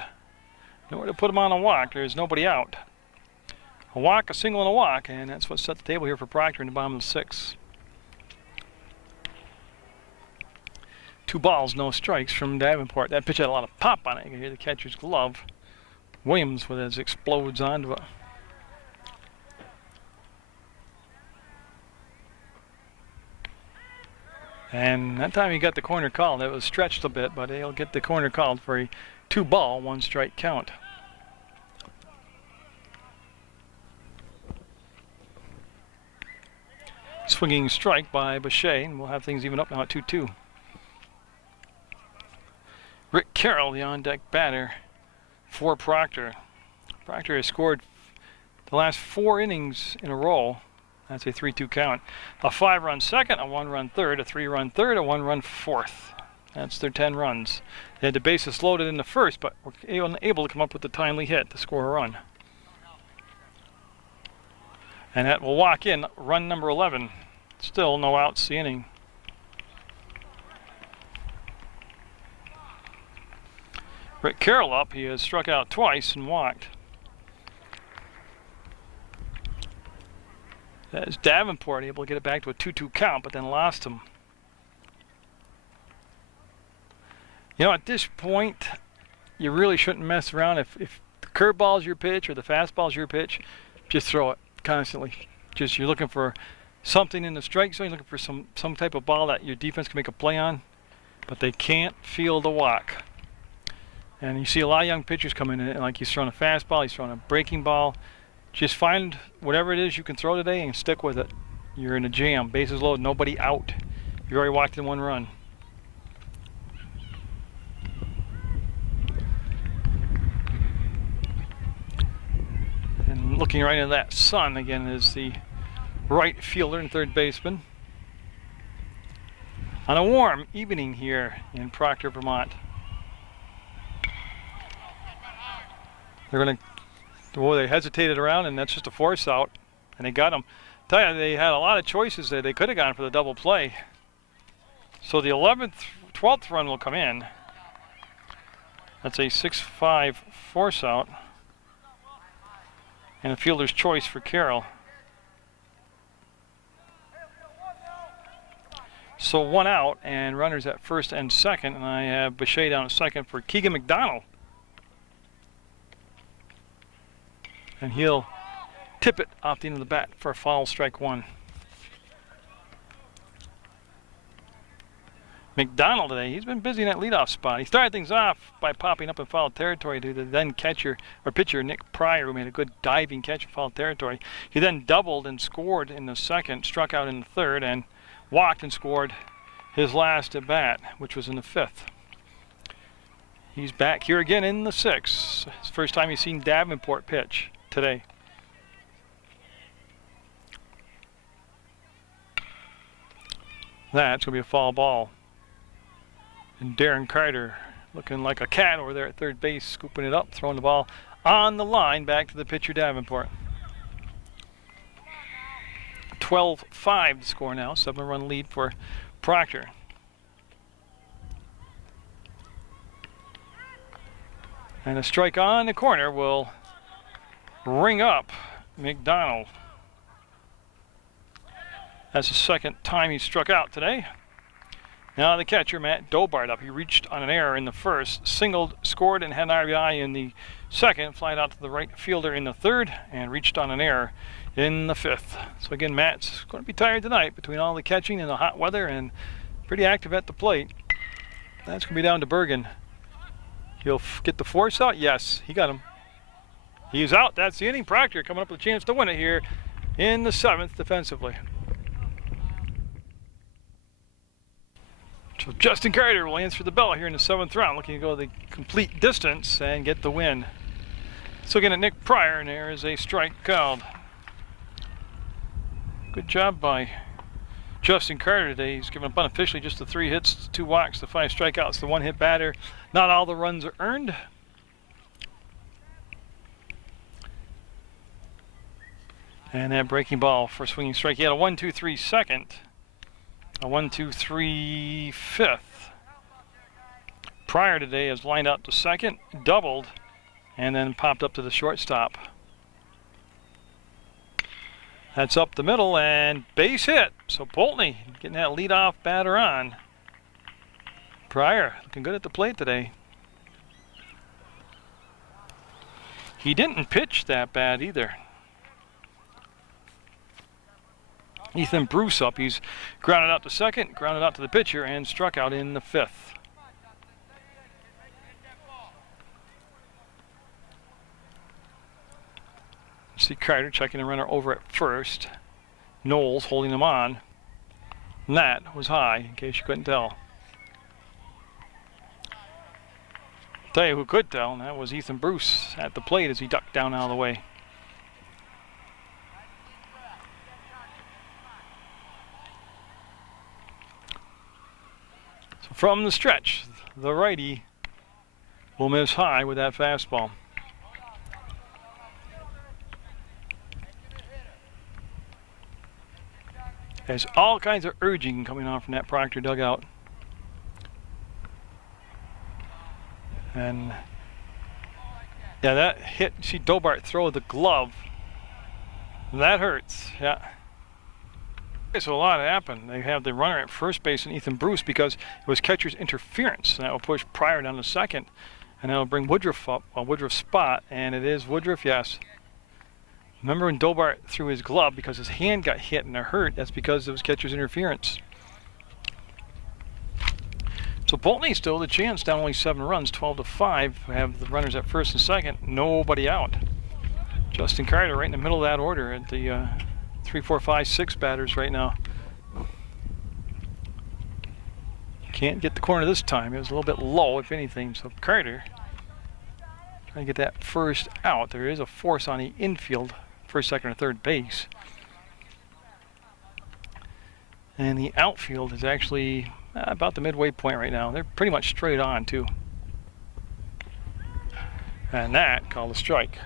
Nowhere to put him on a walk. There's nobody out. A walk, a single, and a walk, and that's what set the table here for Proctor in the bottom of the 6th. 2 balls, no strikes from Davenport. That pitch had a lot of pop on it. You can hear the catcher's glove. Williams with it explodes onto it. And that time he got the corner called. It was stretched a bit, but he'll get the corner called for a 2-ball, 1-strike count. Swinging strike by Boucher, and we'll have things even up now at 2-2. Rick Carroll, the on-deck batter for Proctor. Proctor has scored the last 4 innings in a row. That's a 3-2 count. A 5-run second, a 1-run third, a 3-run third, a 1-run fourth. That's their 10 runs. They had the bases loaded in the first, but were unable to come up with the timely hit to score a run. And that will walk in run number 11. Still no outs the inning. Rick Carroll up. He has struck out twice and walked. That is Davenport able to get it back to a 2-2 count, but then lost him. You know, at this point, you really shouldn't mess around. If the curveball is your pitch or the fastball is your pitch, just throw it constantly. Just you're looking for something in the strike zone. You're looking for some type of ball that your defense can make a play on, but they can't field a walk. And you see a lot of young pitchers come in, and like he's throwing a fastball, he's throwing a breaking ball. Just find whatever it is you can throw today and stick with it. You're in a jam. Bases loaded, nobody out. You already walked in 1 run. And looking right into that sun again is the right fielder and third baseman. On a warm evening here in Proctor, Vermont. They're going to, well, they hesitated around, and that's just a force out, and they got him. Tell you, they had a lot of choices there. They could have gone for the double play. So the 12th run will come in. That's a 6-5 force out, and a fielder's choice for Carroll. So 1 out, and runners at first and second, and I have Boucher down at second for Keegan McDonald. And he'll tip it off the end of the bat for a foul, strike 1. McDonald today, he's been busy in that leadoff spot. He started things off by popping up in foul territory to the then catcher or pitcher Nick Pryor, who made a good diving catch in foul territory. He then doubled and scored in the second, struck out in the third, and walked and scored his last at bat, which was in the 5th. He's back here again in the 6th. It's the first time he's seen Davenport pitch today. That's going to be a foul ball. And Darren Carter looking like a cat over there at third base, scooping it up, throwing the ball on the line back to the pitcher Davenport. 12-5 the score now, 7-run lead for Proctor. And a strike on the corner will ring up McDonald. That's the second time he struck out today. Now the catcher, Matt Dobart, up. He reached on an error in the first, singled, scored, and had an RBI in the second, flied out to the right fielder in the third, and reached on an error in the fifth. So again, Matt's going to be tired tonight between all the catching and the hot weather, and pretty active at the plate. That's going to be down to Bergen. He'll get the force out. Yes, he got him. He's out. That's the inning. Proctor coming up with a chance to win it here in the seventh defensively. So Justin Carter will answer the bell here in the seventh round, looking to go the complete distance and get the win. So again at Nick Pryor, and there is a strike called. Good job by Justin Carter today. He's given up unofficially just the 3 hits, 2 walks, the 5 strikeouts, the 1 hit batter. Not all the runs are earned. And that breaking ball for a swinging strike. He had a 1-2-3 second. A 1-2-3 fifth. Pryor today has lined up to second, doubled, and then popped up to the shortstop. That's up the middle and base hit. So Poultney getting that leadoff batter on. Pryor looking good at the plate today. He didn't pitch that bad either. Ethan Bruce up. He's grounded out to second, grounded out to the pitcher, and struck out in the fifth. See Carter checking the runner over at first. Knowles holding him on. And that was high, in case you couldn't tell. Tell you who could tell, and that was Ethan Bruce at the plate as he ducked down out of the way. From the stretch, the righty will miss high with that fastball. There's all kinds of urging coming on from that Proctor dugout. And yeah, that hit, see Dobart throw the glove. That hurts, yeah. So a lot happened. They have the runner at first base and Ethan Bruce because it was catcher's interference. And that will push Pryor down to second. And that'll bring Woodruff up on Woodruff's spot. And it is Woodruff, yes. Remember when Dobart threw his glove because his hand got hit and it hurt? That's because it was catcher's interference. So Poultney still the chance, down only 7 runs, 12-5. Have the runners at first and second, nobody out. Justin Carter right in the middle of that order at the 3, 4, 5, 6 batters right now. Can't get the corner this time. It was a little bit low, if anything. So Carter trying to get that first out. There is a force on the infield, first, second, or third base. And the outfield is actually about the midway point right now. They're pretty much straight on, too. And that called a strike.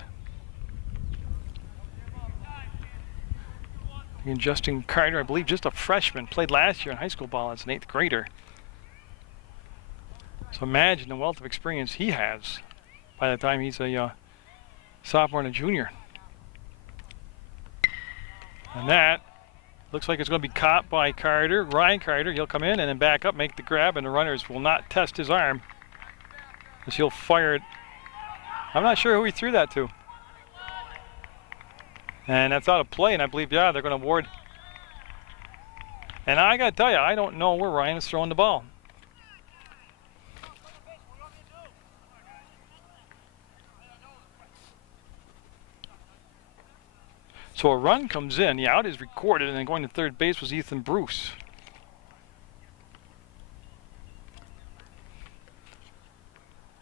And Justin Carter, I believe just a freshman, played last year in high school ball as an 8th grader. So imagine the wealth of experience he has by the time he's a sophomore and a junior. And that looks like it's going to be caught by Carter. Ryan Carter, he'll come in and then back up, make the grab, and the runners will not test his arm as he'll fire it. I'm not sure who he threw that to. And that's out of play, and I believe, yeah, they're going to award. And I got to tell you, I don't know where Ryan is throwing the ball. So a run comes in, the out is recorded, and then going to third base was Ethan Bruce.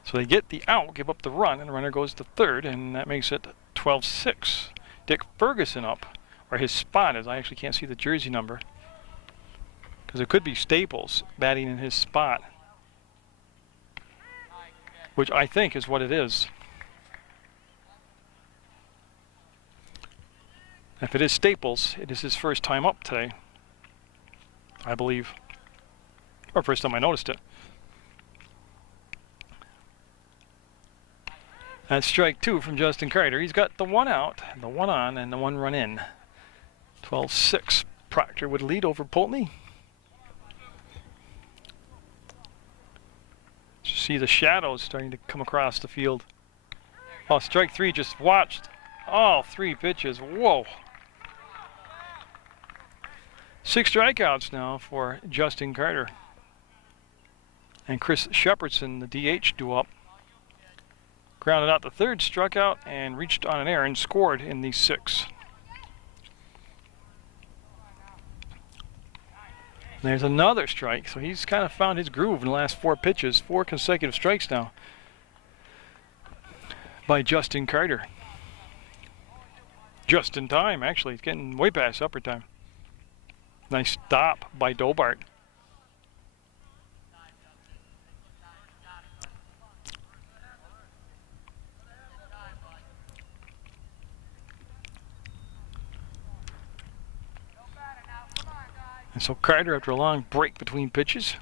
So they get the out, give up the run, and the runner goes to third, and that makes it 12-6. Dick Ferguson up, or his spot is, I actually can't see the jersey number, because it could be Staples batting in his spot, which I think is what it is. If it is Staples, it is his first time up today, I believe, or first time I noticed it. That's strike 2 from Justin Carter. He's got the 1 out, the 1 on, and the 1 run in. 12-6 Proctor would lead over Poultney. See the shadows starting to come across the field. Oh, strike three, just watched all 3 pitches. Whoa. 6 strikeouts now for Justin Carter. And Chris Shepherdson, the DH, due up. Grounded out the 3rd, struck out, and reached on an errand, scored in the 6th. There's another strike, so he's kind of found his groove in the last 4 pitches. 4 consecutive strikes now by Justin Carter. Just in time, actually. He's getting way past upper time. Nice stop by Dobart. And so Carter, after a long break between pitches,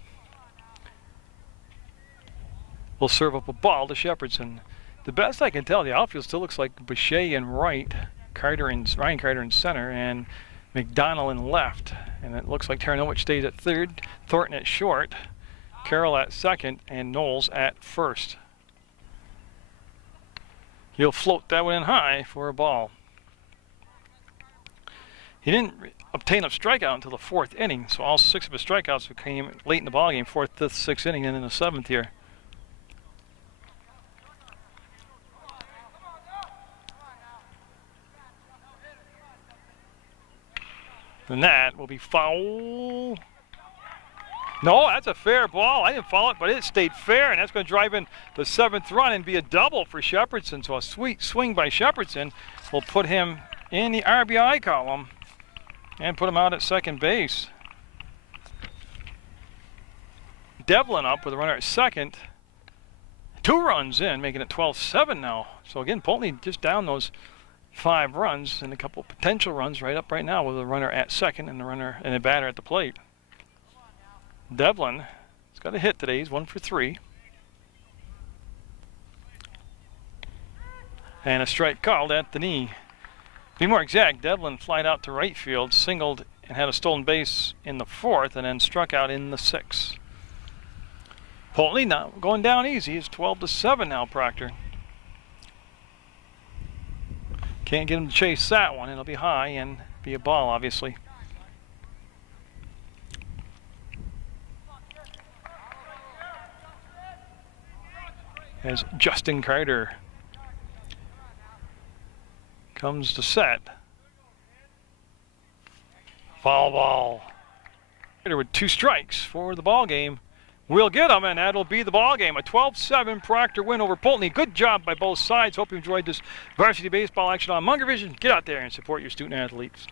will serve up a ball to Shepherdson. The best I can tell, the outfield still looks like Boucher in right, Ryan Carter in center, and McDonald in left. And it looks like Taranowicz stays at 3rd, Thornton at short, Carroll at 2nd, and Knowles at 1st. He'll float that one in high for a ball. He didn't obtain a strikeout until the 4th inning, so all 6 of his strikeouts came late in the ballgame, 4th, 5th, 6th inning, and in the 7th here. And that will be foul. No, that's a fair ball. I didn't follow it, but it stayed fair, and that's going to drive in the 7th run and be a double for Shepherdson. So a sweet swing by Shepherdson will put him in the RBI column and put him out at 2nd base. Devlin up with a runner at 2nd. 2 runs in, making it 12-7 now. So again, Poultney just down those 5 runs and a couple potential runs right up right now with a runner at 2nd and the runner and a batter at the plate. Devlin has got a hit today. He's 1 for 3. And a strike called at the knee. To be more exact, Devlin flied out to right field, singled, and had a stolen base in the 4th, and then struck out in the 6th. Poultney now going down easy. It's 12-7 now, Proctor. Can't get him to chase that one. It'll be high and be a ball, obviously. As Justin Carter comes to set. Foul ball. Carter with 2 strikes for the ball game. We'll get them, and that'll be the ball game. A 12-7 Proctor win over Poultney. Good job by both sides. Hope you enjoyed this varsity baseball action on Munger Vision. Get out there and support your student athletes.